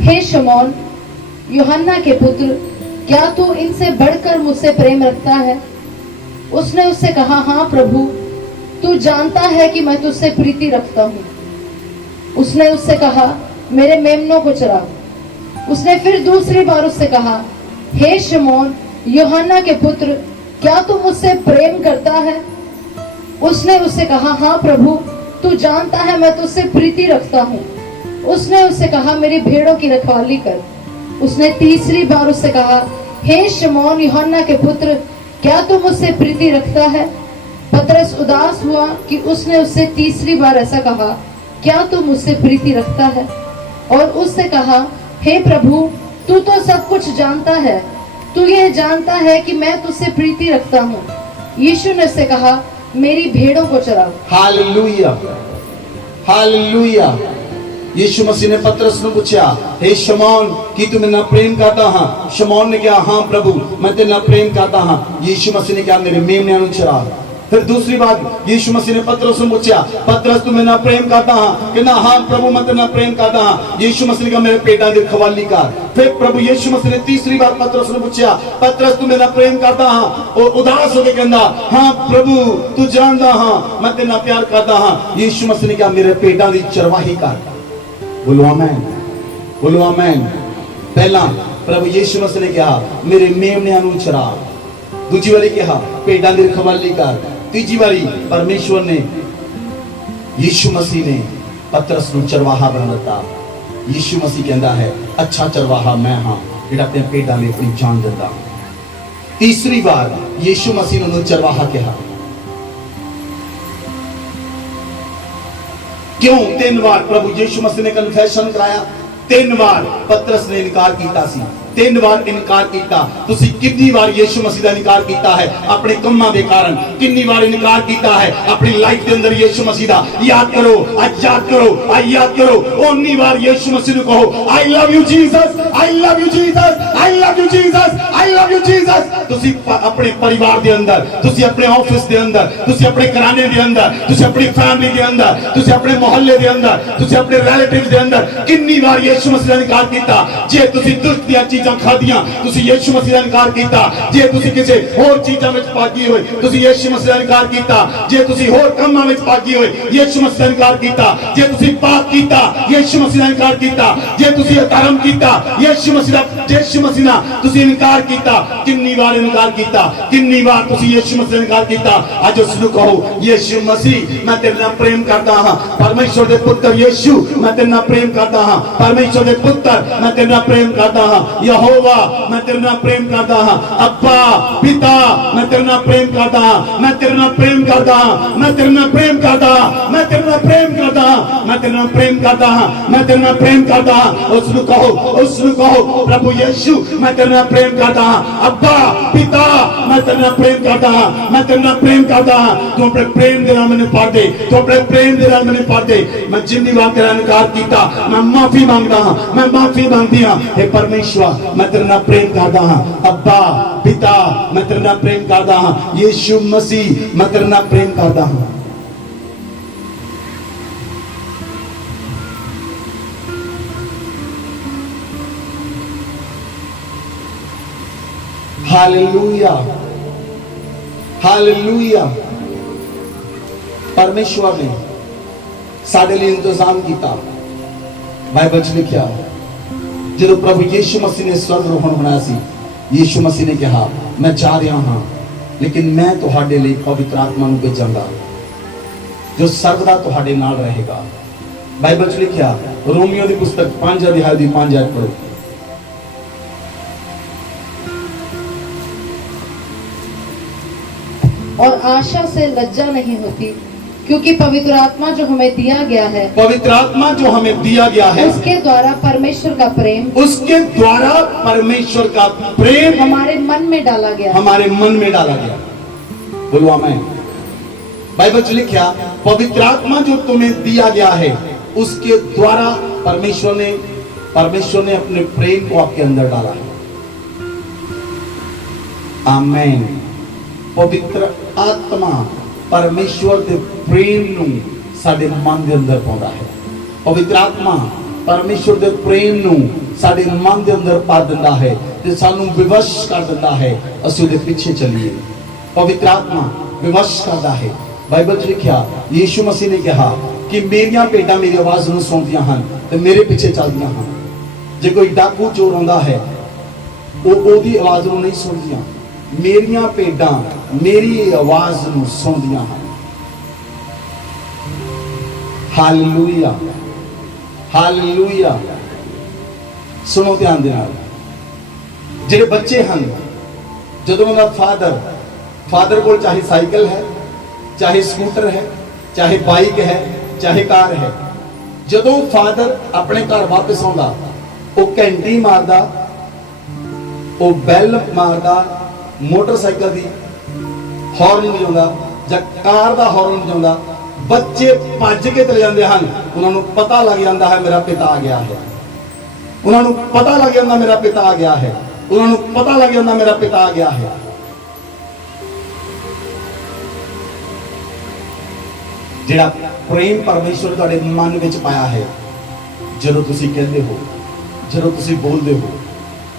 हे शमौन यूहन्ना के पुत्र, क्या तू इनसे बढ़कर मुझसे प्रेम रखता है? उसने उससे कहा, हाँ प्रभु, तू जानता है कि मैं तुझसे प्रीति रखता हूँ। उसने उससे कहा, मेरे मेमनों को चरा। उसने फिर दूसरी बार उससे कहा, हे शमौन यूहन्ना के पुत्र, क्या तू मुझसे प्रेम करता है? उसने उससे कहा, हाँ प्रभु, तू जानता है मैं तुझसे प्रीति रखता हूँ। उसने उससे कहा, मेरी भेड़ों की रखवाली कर। उसने तीसरी बार उससे कहा, हे शमौन यूहन्ना के पुत्र, क्या तू मुझसे प्रीति रखता है? पतरस उदास हुआ कि उसने उससे तीसरी बार ऐसा कहा, क्या तू मुझसे प्रीति रखता है? और उससे कहा, हे प्रभु, तू तो सब कुछ जानता है, तू यह जानता है कि मैं तुझसे प्रीति रखता हूँ। यीशु ने उससे कहा, मेरी भेड़ों को चराओ। Hallelujah, hallelujah. यीशु मसीह ने पतरस को पूछा, हे शमौन, की तू मेरे नाल प्रेम करता हाँ? शमौन ने कहा, हाँ प्रभु, मैं तेरे नाल प्रेम करता हाँ। यीशु मसीह ने कहा, मेरे मेमनों को चरा। फिर दूसरी बात यीशु मसीह ने पतरस से पूछा, पतरस तू मेरे नाल प्रेम करता हाँ? कहना, हाँ प्रभु, मैं तेरे नाल प्रेम करता हाँ। यीशु मसीह ने कहा, मेरे पेटां दी रखवाली कर। फिर प्रभु यीशु मसीह ने तीसरी बार पतरस ने पूछा, पतरस तू मेरे नाल प्रेम करता हाँ? और उदास होकर कहना, हाँ प्रभु, तू जानदा हाँ मैं तेरे नाल प्यार करता हाँ। यीशु मसीह ने कहा, मेरे पेटां दी चरवाही कर। बोलो आमीन, बोलो आमीन। पहला प्रभु यीशु मसीह ने कहा, मेरे मेमनों को चरा। दूजी बारी कहा, पेटां दी रखवाली कर। तीजी बारी परमेश्वर ने, यीशु मसीह ने पतरस को चरवाहा बना दिता। यीशु मसीह कहता है, अच्छा चरवाहा मैं हाँ, जिहड़ा अपने पेटां लई अपनी जान दिंदा। तीसरी बार यीशु मसीह ने उन्हें चरवाहा कहा। क्यों? 3 बार प्रभु यीशु मसीह ने कन्फेशन कराया, 3 बार पतरस ने इनकार कीता सी। 3 बार इनकार कीता। तुसी कितनी बार यीशु मसीह दा इनकार कीता है अपने कम्मां दे कारण? कितनी बार इनकार कीता है अपनी लाइफ के अंदर यीशु मसीह दा? याद करो, आज याद करो, आज याद करो। उन्नी बार यीशु मसीह ने कहो, I love you Jesus, I love you Jesus, I love you Jesus, I love you Jesus. तुसी अपने परिवार दे अंदर, तुसी अपने ऑफिस दे अंदर, तुसी अपने घराने दे अंदर, तुसी अपनी फैमिली दे अंदर, तुसी अपने मोहल्ले दे अंदर, तुसी अपने रिलेटिव्स दे अंदर कितनी बार यीशु मसीह दा इनकार कीता? जे तुसी दुष्ट दी चीजां खादियां, तुसी यीशु मसीह दा इनकार कीता। जे तुसी किसी होर चीजां विच पागी होए, तुसी यीशु मसीह दा इनकार कीता। जे तुसी होर कामां विच पागी होए, यीशु मसीह दा इनकार कीता। जे तुसी पाप कीता, यीशु मसीह दा इनकार कीता। जे तुसी अधर्म कीता, यीशु मसीह दा तुसी इनकार कीता। कितनी बार इनकार कीता? कितनी बार तुसी यीशु मसीह दा इनकार कीता? आज उसनु कहो, यीशु मसीह मैं तेरे नाल प्रेम करदा हां। परमेश्वर दे पुत्र यीशु मैं तेरे नाल प्रेम करदा हां। परमेश्वर दे पुत्र मैं तेरे नाल प्रेम करदा हां। यहोवा मैं तेरे नाल प्रेम करदा हां। अब्बा पिता मैं तेरे नाल प्रेम करदा हां। मैं तेरे नाल प्रेम करदा हां। मैं तेरे नाल प्रेम करदा हां। मैं तेरे नाल प्रेम करदा हां। मैं तेरे नाल प्रेम करदा हां। मैं तेरे नाल प्रेम करदा हां। उसनु कहो प्रभु यीशु मैं तेरे नाल प्रेम करदा हां। अब्बा पिता मैं तेरे नाल प्रेम करदा हां। मैं तेरे नाल प्रेम करदा हां। तू अपने प्रेम दे नाल मैनू पढ़ दे, तू अपने प्रेम दे नाल मैनू पढ़ दे। मैं जिन्नी बार तेरा इनकार कीता मैं माफी मांगदा हां। मैं माफी मांगदी हां। हे परमेश्वर मैं तेरे नाल प्रेम करदा हां। अब्बा पिता मैं तेरे नाल प्रेम करदा हां। यीशु मसीह मैं तेरे नाल प्रेम करदा हां। Hallelujah, hallelujah. परमेश्वर ने साडे लिए इंतजाम किया। बाइबल च लिखा, जो प्रभु यीशु मसीह ने स्वर्गरोहण होना सी, यीशु मसीह ने कहा मैं जा रहा हाँ, लेकिन मैं तुहाडे लिए पवित्र आत्मा नूं भेजांगा जो सर्वदा तुहाडे नाल रहेगा। बाइबल च लिखा, रोमियो की पुस्तक 5 अध्याय दी 5 आयत पढ़ो। और आशा से लज्जा नहीं होती, क्योंकि पवित्र आत्मा जो हमें दिया गया है, पवित्र आत्मा जो हमें दिया गया है, उसके द्वारा परमेश्वर का प्रेम, उसके द्वारा परमेश्वर का प्रेम हमारे मन में डाला गया, हमारे मन में डाला गया। बोलो आमीन। बाइबल च लिखा, पवित्र आत्मा जो तुम्हें दिया गया है उसके द्वारा परमेश्वर ने अपने प्रेम को आपके अंदर डाला है। आमीन। पवित्र आत्मा परमेश्वर के प्रेम नूं साडे मन के अंदर पाउंदा है। पवित्र आत्मा परमेश्वर के प्रेम नूं साडे मन के अंदर पा दिंदा है ते सानू विवश कर दिंदा है, असीं उहदे पीछे चलीए। पवित्र आत्मा विवश करदा है। बाइबल च लिखा, यीशु मसीह ने कहा कि मेरियां भेडां मेरी आवाज नूं सुणदियां हन ते मेरे पीछे चलदियां हन। जे कोई डाकू चोर आउंदा है, ओहदी आवाज नूं नहीं सुणदियां, मेरियां भेडां मेरी आवाज नूं सुणदियां हन। Hallelujah, hallelujah. सुनो ध्यान दे नाल, ਜਿਹੜੇ ਬੱਚੇ ਹਨ, ਜਦੋਂ ਉਹਦਾ ਫਾਦਰ ਕੋਲ ਚਾਹੇ ਸਾਈਕਲ ਹੈ, ਚਾਹੇ ਸਕੂਟਰ ਹੈ, ਚਾਹੇ ਬਾਈਕ ਹੈ, ਚਾਹੇ ਕਾਰ ਹੈ, ਜਦੋਂ ਫਾਦਰ ਆਪਣੇ ਘਰ ਵਾਪਸ ਆਉਂਦਾ, ਉਹ ਘੰਟੀ ਮਾਰਦਾ, ਉਹ ਬੈਲ ਮਾਰਦਾ, ਮੋਟਰਸਾਈਕਲ ਦੀ ਹੌਰਨ ਵਜਾਉਂਦਾ ਜਾਂ ਕਾਰ ਦਾ ਹੌਰਨ ਵਜਾਉਂਦਾ, ਬੱਚੇ ਭੱਜ ਕੇ ਚਲੇ ਜਾਂਦੇ ਹਨ। ਉਹਨਾਂ ਨੂੰ ਪਤਾ ਲੱਗ ਜਾਂਦਾ ਹੈ ਮੇਰਾ ਪਿਤਾ ਆ ਗਿਆ ਹੈ। ਉਹਨਾਂ ਨੂੰ ਪਤਾ ਲੱਗ ਜਾਂਦਾ ਮੇਰਾ ਪਿਤਾ ਆ ਗਿਆ ਹੈ। ਉਹਨਾਂ ਨੂੰ ਪਤਾ ਲੱਗ ਜਾਂਦਾ ਮੇਰਾ ਪਿਤਾ ਆ ਗਿਆ ਹੈ। ਜਿਹੜਾ ਪ੍ਰੇਮ ਪਰਮੇਸ਼ਵਰ ਤੁਹਾਡੇ ਮਨ ਵਿੱਚ ਪਾਇਆ ਹੈ, ਜਦੋਂ ਤੁਸੀਂ ਕਹਿੰਦੇ ਹੋ, ਜਦੋਂ ਤੁਸੀਂ ਬੋਲਦੇ ਹੋ,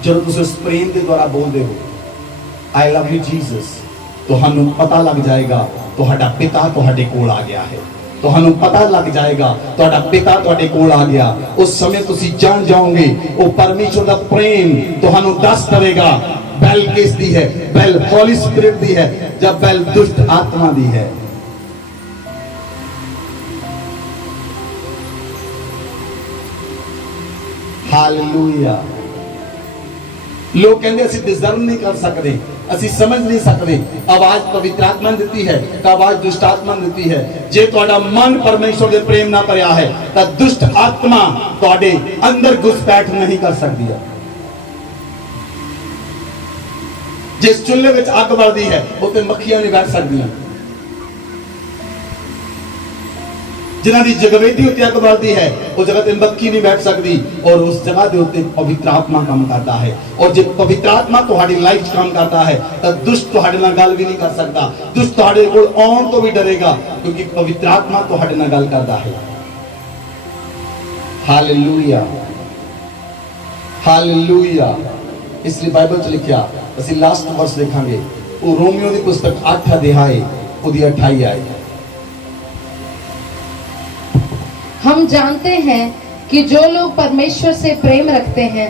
ਜਦੋਂ ਤੁਸੀਂ ਉਸ ਪ੍ਰੇਮ ਦੇ ਦੁਆਰਾ ਬੋਲਦੇ ਹੋ, ਆਈ ਲਵ ਯੂ ਜੀਸਸ, ਤੁਹਾਨੂੰ ਪਤਾ ਲੱਗ ਜਾਏਗਾ ਤੁਹਾਡਾ ਪਿਤਾ ਤੁਹਾਡੇ ਕੋਲ ਆ ਗਿਆ ਹੈ। ਤੁਹਾਨੂੰ ਪਤਾ ਲੱਗ ਜਾਏਗਾ ਤੁਹਾਡਾ ਪਿਤਾ ਤੁਹਾਡੇ ਕੋਲ ਆ ਗਿਆ। ਉਸ ਸਮੇਂ ਤੁਸੀਂ ਜਾਣ ਜਾਓਗੇ ਉਹ ਪਰਮੇਸ਼ਵਰ ਦਾ ਪ੍ਰੇਮ ਤੁਹਾਨੂੰ ਦੱਸ ਦੇਵੇਗਾ ਬੈਲ ਕਿਸ ਦੀ ਹੈ, ਬੈਲ ਹੋਲੀ ਸਪਿਰਿਟ ਦੀ ਹੈ ਜਾਂ ਬੈਲ ਦੁਸ਼ਟ ਆਤਮਾ ਦੀ ਹੈ। ਹਾਲੇਲੂਇਆ। ਲੋਕ ਕਹਿੰਦੇ ਅਸੀਂ ਡਿਜ਼ਰਵ ਨਹੀਂ ਕਰ ਸਕਦੇ, ਅਸੀਂ ਸਮਝ ਨਹੀਂ ਸਕਦੇ। ਆਵਾਜ਼ ਪਵਿੱਤਰ ਆਤਮਾ ਨੇ ਦਿੱਤੀ ਹੈ ਤਾਂ ਆਵਾਜ਼ ਦੁਸ਼ਟ ਆਤਮਾ ਨੇ ਦਿੱਤੀ ਹੈ। ਜੇ ਤੁਹਾਡਾ ਮਨ ਪਰਮੇਸ਼ਵਰ ਦੇ ਪ੍ਰੇਮ ਨਾਲ ਭਰਿਆ ਹੈ ਤਾਂ ਦੁਸ਼ਟ ਆਤਮਾ ਤੁਹਾਡੇ ਅੰਦਰ ਘੁਸਪੈਠ ਨਹੀਂ ਕਰ ਸਕਦੀ ਹੈ। ਜਿਸ ਚੁੱਲ੍ਹੇ ਵਿੱਚ ਅੱਗ ਬਲਦੀ ਹੈ ਉੱਤੇ ਮੱਖੀਆਂ ਨਹੀਂ ਬੈਠ ਸਕਦੀਆਂ। जिन्हां दी जगवेदी उत्ते अग बलदी है उस जगह ते मक्खी नहीं बैठ सकती और उस जगह दे उत्ते पवित्र आत्मा काम करता है। और जब पवित्र आत्मा तुहाडी लाइफ च काम करता है तो दुष्ट तुहाडे नाल गल भी नहीं कर सकता। दुष्ट तुहाडे कोल आउण तो भी डरेगा क्योंकि पवित्र आत्मा तुहाडे नाल गल करता है। Hallelujah, hallelujah. इसलिए बाइबल च लिखिया असीं लास्ट वर्स देखांगे वो रोमियो दी पुस्तक 8 अध्याय उदी 28 आए। हम जानते हैं कि जो लोग परमेश्वर से प्रेम रखते हैं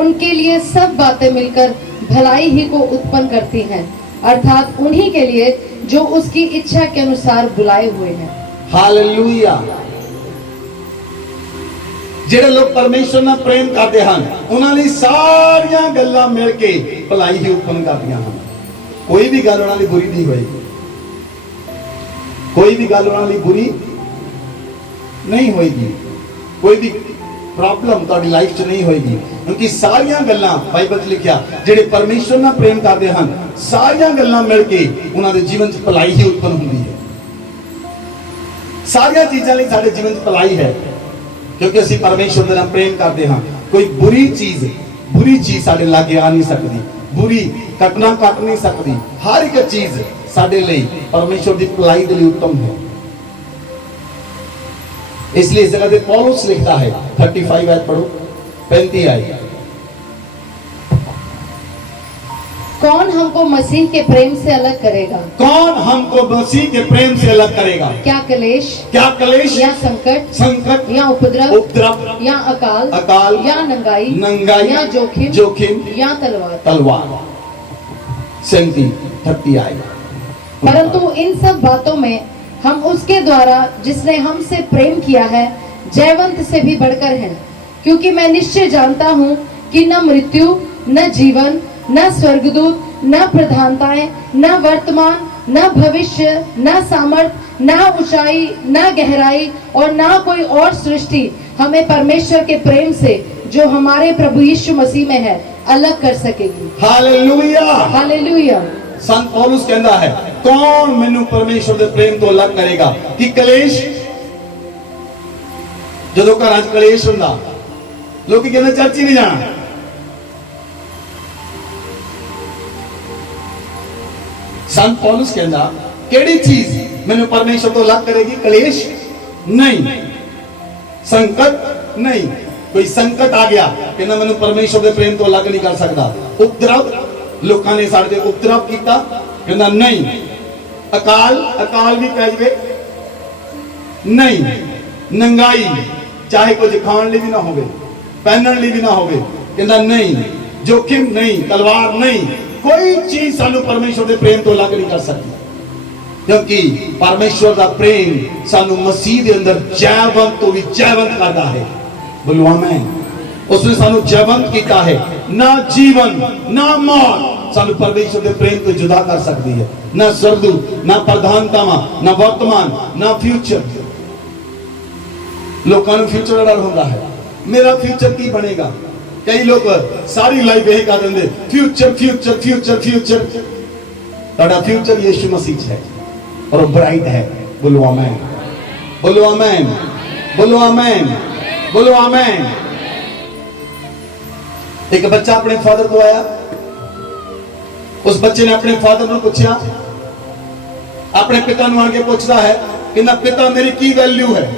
उनके लिए सब बातें मिलकर भलाई ही को उत्पन्न करती हैं, अर्थात उन्हीं के लिए जो उसकी इच्छा के अनुसार बुलाए हुए हैं। हालेलुया। ਜਿਹੜੇ ਲੋਕ ਪਰਮੇਸ਼ਰ ਨਾਲ ਪ੍ਰੇਮ ਕਰਦੇ ਹਨ ਉਹਨਾਂ ਲਈ ਸਾਰੀਆਂ ਗੱਲਾਂ ਮਿਲ ਕੇ ਭਲਾਈ ਹੀ ਉਤਪੰਨ ਕਰਦੀਆਂ ਹਨ। ਕੋਈ ਵੀ ਗੱਲ ਉਹਨਾਂ ਲਈ ਬੁਰੀ ਨਹੀਂ ਹੋਏਗੀ, ਕੋਈ ਵੀ ਗੱਲ ਉਹਨਾਂ ਲਈ ਬੁਰੀ नहीं होएगी, कोई भी प्रॉब्लम ਤੁਹਾਡੀ ਲਾਈਫ 'ਚ ਨਹੀਂ ਹੋਏਗੀ ਕਿਉਂਕਿ ਸਾਰੀਆਂ ਗੱਲਾਂ ਬਾਈਬਲ 'ਚ ਲਿਖਿਆ ਜਿਹੜੇ ਪਰਮੇਸ਼ਰ ਨਾਲ ਪ੍ਰੇਮ ਕਰਦੇ ਹਨ ਸਾਰੀਆਂ ਗੱਲਾਂ ਮਿਲ ਕੇ ਉਹਨਾਂ ਦੇ ਜੀਵਨ 'ਚ ਭਲਾਈ ਹੀ ਉਤਪੰਨ ਹੁੰਦੀ ਹੈ। ਸਾਰੀਆਂ ਚੀਜ਼ਾਂ ਲਈ ਸਾਡੇ ਜੀਵਨ 'ਚ ਭਲਾਈ ਹੈ ਕਿਉਂਕਿ ਅਸੀਂ ਪਰਮੇਸ਼ਰ ਦੇ ਨਾਲ ਪ੍ਰੇਮ ਕਰਦੇ ਹਾਂ। ਕੋਈ ਬੁਰੀ ਚੀਜ਼ ਸਾਡੇ ਲਾਗੇ ਆ ਨਹੀਂ ਸਕਦੀ, ਬੁਰੀ ਘਟਨਾ ਘਟ ਨਹੀਂ ਸਕਦੀ। ਹਰ ਇੱਕ ਚੀਜ਼ ਸਾਡੇ ਲਈ ਪਰਮੇਸ਼ਰ ਦੀ ਭਲਾਈ ਦੇ ਲਈ ਉੱਤਮ ਹੈ। इसलिए इस जगह पे पौलुस लिखता है 35 आयत पढ़ो 35 आयत। कौन हमको मसीह के प्रेम से अलग करेगा? कौन हमको मसीह के प्रेम से अलग करेगा? क्या क्लेश या संकट या उपद्रव या अकाल या नंगाई या जोखिम या तलवार। 30 आयत। परंतु इन सब बातों में हम उसके द्वारा जिसने हमसे प्रेम किया है जयवंत से भी बढ़कर हैं, क्योंकि मैं निश्चय जानता हूँ कि न मृत्यु न जीवन न स्वर्गदूत न प्रधानताएं न वर्तमान न भविष्य न सामर्थ न ऊंचाई न गहराई और न कोई और सृष्टि हमें परमेश्वर के प्रेम से जो हमारे प्रभु यीशु मसीह में है अलग कर सकेगी। Hallelujah, hallelujah. संत पौलुस कहता है कौन मैनू परमेश्वर के प्रेम तो अलग करेगा? कि कलेश, जदों घरां च कलेश हुंदा लोग कहते चर्च ही नहीं जाना। संत पौलुस कहता केड़ी चीज मैनू परमेश्वर तो अलग करेगी? कलेश नहीं, संकट नहीं। कोई संकट आ गया कहना मैनू परमेश्वर के प्रेम तो अलग नहीं कर सकता। उपद्रव लोगों ने साढ़े उपद्रव किया कहना नहीं। अकाल भी पै जाए नहीं। नंगाई चाहे कुछ खाण लिए भी ना हो, पहनने लिए भी ना हो कहना नहीं। जोखिम नहीं, तलवार नहीं। कोई चीज सानू परमेश्वर के प्रेम तो अलग नहीं कर सकती, क्योंकि परमेश्वर का प्रेम सानू मसीह के अंदर जयवंत तो भी जयवंत करता है। बोलो आमीन। उसने सानू जयवंत किया है। ना जीवन ना मौत सानू परमेश्वर के प्रेम तो जुदा कर सकती है। ना स्वर्गदूत, ना प्रधानतावां, ना वर्तमान, ना फ्यूचर। लोगों को फ्यूचर का डर होता है, मेरा फ्यूचर की बनेगा। कई लोग सारी लाइफ यही कह देंगे फ्यूचर फ्यूचर फ्यूचर फ्यूचर। ਤੁਹਾਡਾ फ्यूचर यीशु मसीह है और ब्राइट है। बोलो आमीन, बोलो आमीन, बोलो आमीन, बोलो आमीन। एक बच्चा अपने फादर को आया, उस बच्चे ने अपने फादर को पूछा, अपने पिता को आके पूछता है कि ना पिता मेरी की वैल्यू है।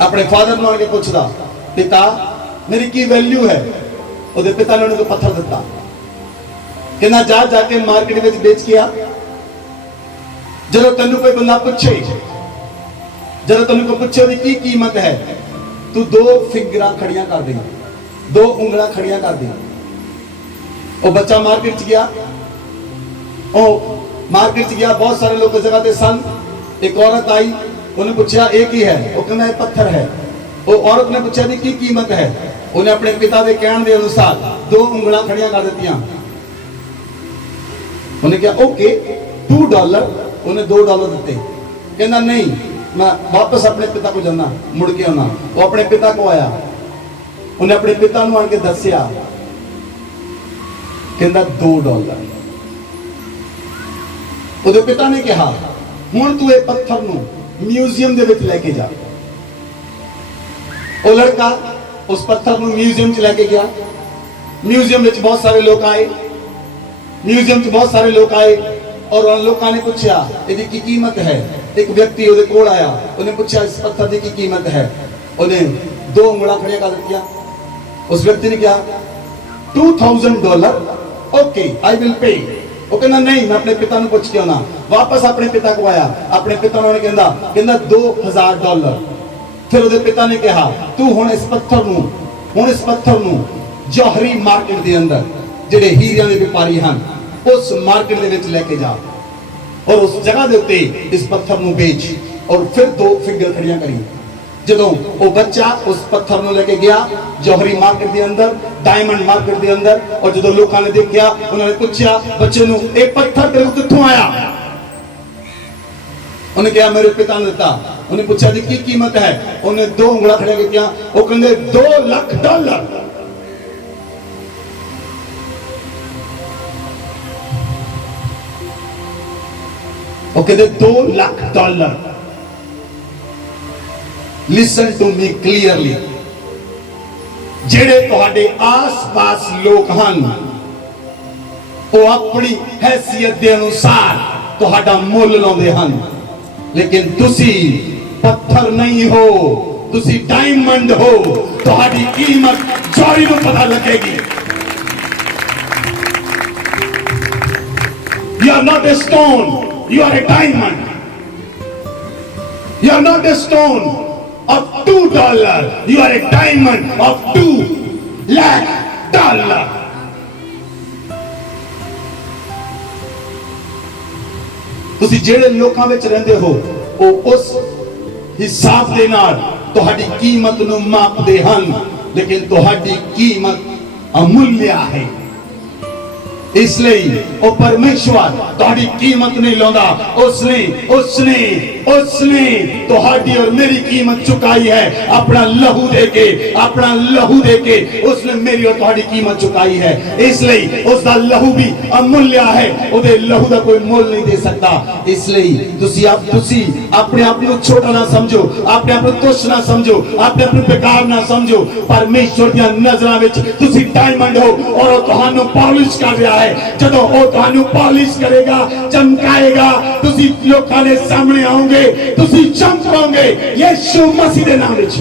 अपने फादर को आके पूछता, पिता मेरी की वैल्यू है। उसके पिता ने उन्हें पत्थर दिता कि ना जा जाके मार्केट में बेच के आ। जब तेन कोई बंदा पूछे, जब तेन को पूछे की कीमत है, तू 2 फिंगर खड़ियां कर दे, 2 उंगलियां खड़ियां कर दे। वो बच्चा मार्केट च गया, मार्केट च गया, बहुत सारे लोग जगह पे सन। एक औरत आई, उन्हें पूछा ये की है, वो कहना ये पत्थर है। वो औरत ने पूछा की कीमत है, उन्हें अपने पिता के कहने के अनुसार 2 उंगलियां खड़ियां कर दी। उन्हें कहा ओके $2, उन्हें $2 दिते। कहना नहीं, मैं वापस अपने पिता को जाना, मुड़ के आना। वो अपने पिता को आया, उन्हें अपने पिता को आके दसिया, कहना $2। उसके पिता ने कहा हुण तू ये पत्थर नूं म्यूजियम दे विच लेके जा। वो लड़का उस पत्थर नूं म्यूजियम च लेके गया। म्यूजियम में बहुत सारे लोग आए, म्यूजियम च बहुत सारे लोग आए और उन लोगों ने पूछा इसकी कीमत है। एक व्यक्ति उसके कोल आया, उन्हें पूछा इस पत्थर की कीमत है। उन्हें 2 उंगलियां खड़ियां कर दिया। उस व्यक्ति ने कहा $2000, ओके आई विल पे। वो कहना नहीं, मैं अपने पिता को पूछ के आना। वापस अपने पिता को आया, अपने पिता ने कहना $2000। फिर उसके पिता ने कहा तू हुण इस पत्थर नूं जौहरी मार्केट के अंदर जिहड़े हीरियां दे व्यापारी हैं उस मार्केट दे विच लेके जा और उस जगह के उत्ते इस पत्थर नूं बेच और फिर 2 फिंगर खड़ियां करी। जदों वो बच्चा उस पत्थर नूं लेके गया जौहरी मार्केट के अंदर, डायमंड मार्केट के अंदर, और जदों लोगों ने देखा उन्होंने पूछा बच्चे नूं ये पत्थर तेरे कित्थों आया। उन्हें कहा मेरे पिता ने दिता। उन्हें पूछा जी की कीमत है, उन्हें 2 उंगलियां खड़ियां कीतियां। वो कहंदे $2 लाख। वो कहते $2 lakh. Listen to me clearly, जेड़े तुहाडे आस पास लोग हन वो अपनी हैसियत के अनुसार तुहाडा मुल लाउंदे हन, लेकिन तुसी पत्थर नहीं हो, तुसी डायमंड हो। तुहाडी कीमत जौहरी नूं पता लगेगी। You are not a stone, you are a diamond. You are not a stone of $2, you are a diamond of $2 lakh. ਤੁਸੀਂ ਜਿਹੜੇ ਲੋਕਾਂ ਵਿੱਚ ਰਹਿੰਦੇ ਹੋ ਉਹ ਉਸ ਹਿਸਾਬ ਦੇ ਨਾਲ ਤੁਹਾਡੀ ਕੀਮਤ ਨੂੰ ਮਾਪਦੇ ਹਨ, ਲੇਕਿਨ ਤੁਹਾਡੀ ਕੀਮਤ ਅਮੁੱਲਿਆ ਹੈ। इसलिए वो परमेश्वर तुम्हारी कीमत नहीं लाता, उसने तुम्हारी और मेरी कीमत चुकाई है अपना लहू देके, अपना लहू देके उसने मेरी और तुम्हारी कीमत चुकाई है। इसलिए उसका लहू भी अमूल्य है, उसे लहू का कोई मोल नहीं दे सकता। इसलिए तुसी अपने आप को छोटा ना समझो, अपने आप को तुच्छ ना समझो, अपने आप को बेकार ना समझो। परमेश्वर की नजरों में तुसी डायमंड हो और वो तुहानू पॉलिश कर रहा है। जदों वो तुहानू पॉलिश करेगा, चमकाएगा, तुसी लोकां दे सामने आओगे, तुसी चमकोगे यीशु मसीह दे नाम विच।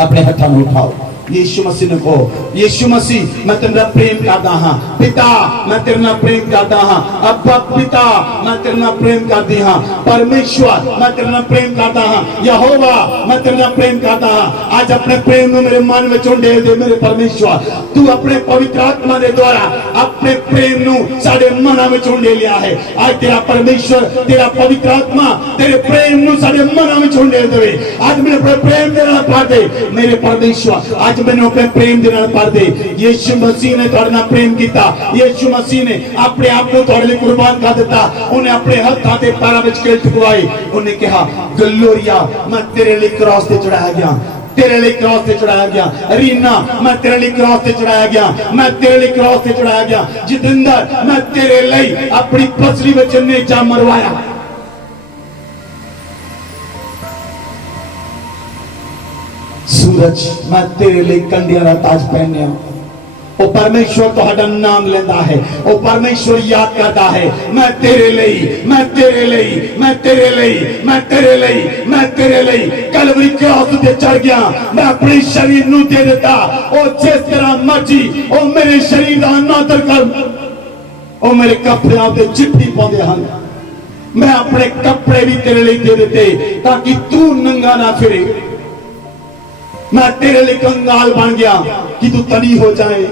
अपने हाथों में उठाओ। यीशु मसीह ने कहो, यीशु मसीह मैं तेरे नाल प्रेम करदा हां, पिता मैं तेरे नाल प्रेम करदा हां, अब्बा पिता मैं तेरे नाल प्रेम करदी हां, परमेश्वर मैं तेरे नाल प्रेम करदा हां, यहोवा मैं तेरे नाल प्रेम करदा हां। आज अपने प्रेम ਨੂੰ मेरे मन ਵਿੱਚ ਉਂਡੇਲ ਦੇ ਮੇਰੇ परमेश्वर, तू अपने पवित्र आत्मा ਦੇ द्वारा अपने प्रेम ਨੂੰ ਸਾਡੇ ਮਨਾਂ ਵਿੱਚ ਉਂਡੇਲਿਆ है। आज तेरा परमेश्वर तेरा पवित्र आत्मा तेरे प्रेम ਨੂੰ ਸਾਡੇ ਮਨਾਂ ਵਿੱਚ ਉਂਡੇਲ ਦੇਵੇ। आज मेरे अपने प्रेम ਦੇ ਨਾਲ ਭਰ ਦੇ मेरे परमेश्वर, आज मैंने अपने प्रेम ਦੇ ਨਾਲ ਭਰ ਦੇ। यीशु मसीह ने ਤੁਹਾਡੇ ਨਾਲ प्रेम ਕੀਤਾ, यीशु मसीह ने अपने आप ਨੂੰ ਤੁਹਾਡੇ ਲਈ ਕੁਰਬਾਨ ਕਰ ਦਿੱਤਾ। ਉਹਨੇ ਆਪਣੇ ਹੱਥਾਂ ਤੇ ਪੈਰਾਂ ਵਿੱਚ ਕਿਲ ਠੁਕਵਾਏ। ਉਹਨੇ ਕਿਹਾ ਗਲੋਰੀਆ मैं तेरे लिए क्रॉस ਤੇ ਚੜਾਇਆ ਗਿਆ, तेरे लिए क्रॉस से चढ़ाया गया, रीना मैं तेरे लिए क्रॉस से चढ़ाया गया, मैं तेरे लिए क्रॉस से चढ़ाया गया, जितेंद्र मैं तेरे लिए अपनी पसली में नेजा मरवाया। सूरज मैं तेरे लिए कंडिया का ताज पहनया। ओ परमेश्वर तुहाडा नाम लेंदा है, ओ परमेश्वर याद करता है मैं तेरे लिए, मैं तेरे लिए, मैं तेरे लिए, मैं तेरे लिए, मैं तेरे लिए कलवरी क्रॉस ते चढ़ गया। मैं अपने शरीर नू दे देता, ओ जिस तरह मर्जी ओ मेरे शरीर दा नादर कर। ओ मेरे कपड़े आपदे चिट्ठी पाउंदे हन, मैं अपने कपड़े भी तेरे लिए दे देते ताकि तू नंगा ना फिरे। मैं तेरे लिए कंगाल बन गया कि तू तनी हो जाए,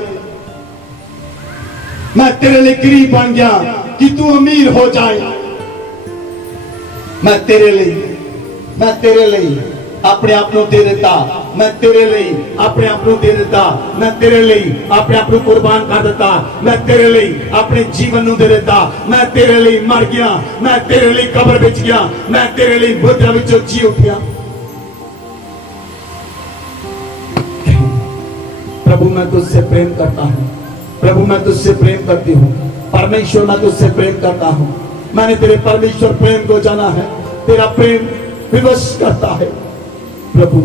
मैं तेरे लिए गरीब बन गया कि तू अमीर हो जाए। मैं तेरे लिए अपने आप को दे देता, मैं तेरे लिए अपने आप को दे देता, मैं तेरे लिए अपने आप को कुर्बान कर देता, मैं तेरे लिए अपने जीवन को दे देता। मैं तेरे लिए मर गया, मैं तेरे लिए कब्र विच गया, मैं तेरे लिए मुद्रा विचों जी उठिया। प्रभु मैं तुझसे प्रेम करता हूँ, प्रभु मैं तुझसे प्रेम करती हूँ, परमेश्वर मैं तुझसे प्रेम करता हूँ। मैंने तेरे परमेश्वर प्रेम को जाना है, तेरा प्रेम विवश करता है। प्रभु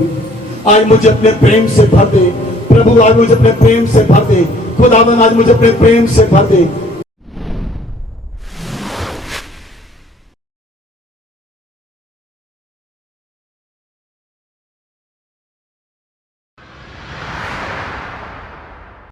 आज मुझे अपने प्रेम से भर दे, प्रभु आज मुझे अपने प्रेम से भर दे, खुदावन आज मुझे अपने प्रेम से भर दे।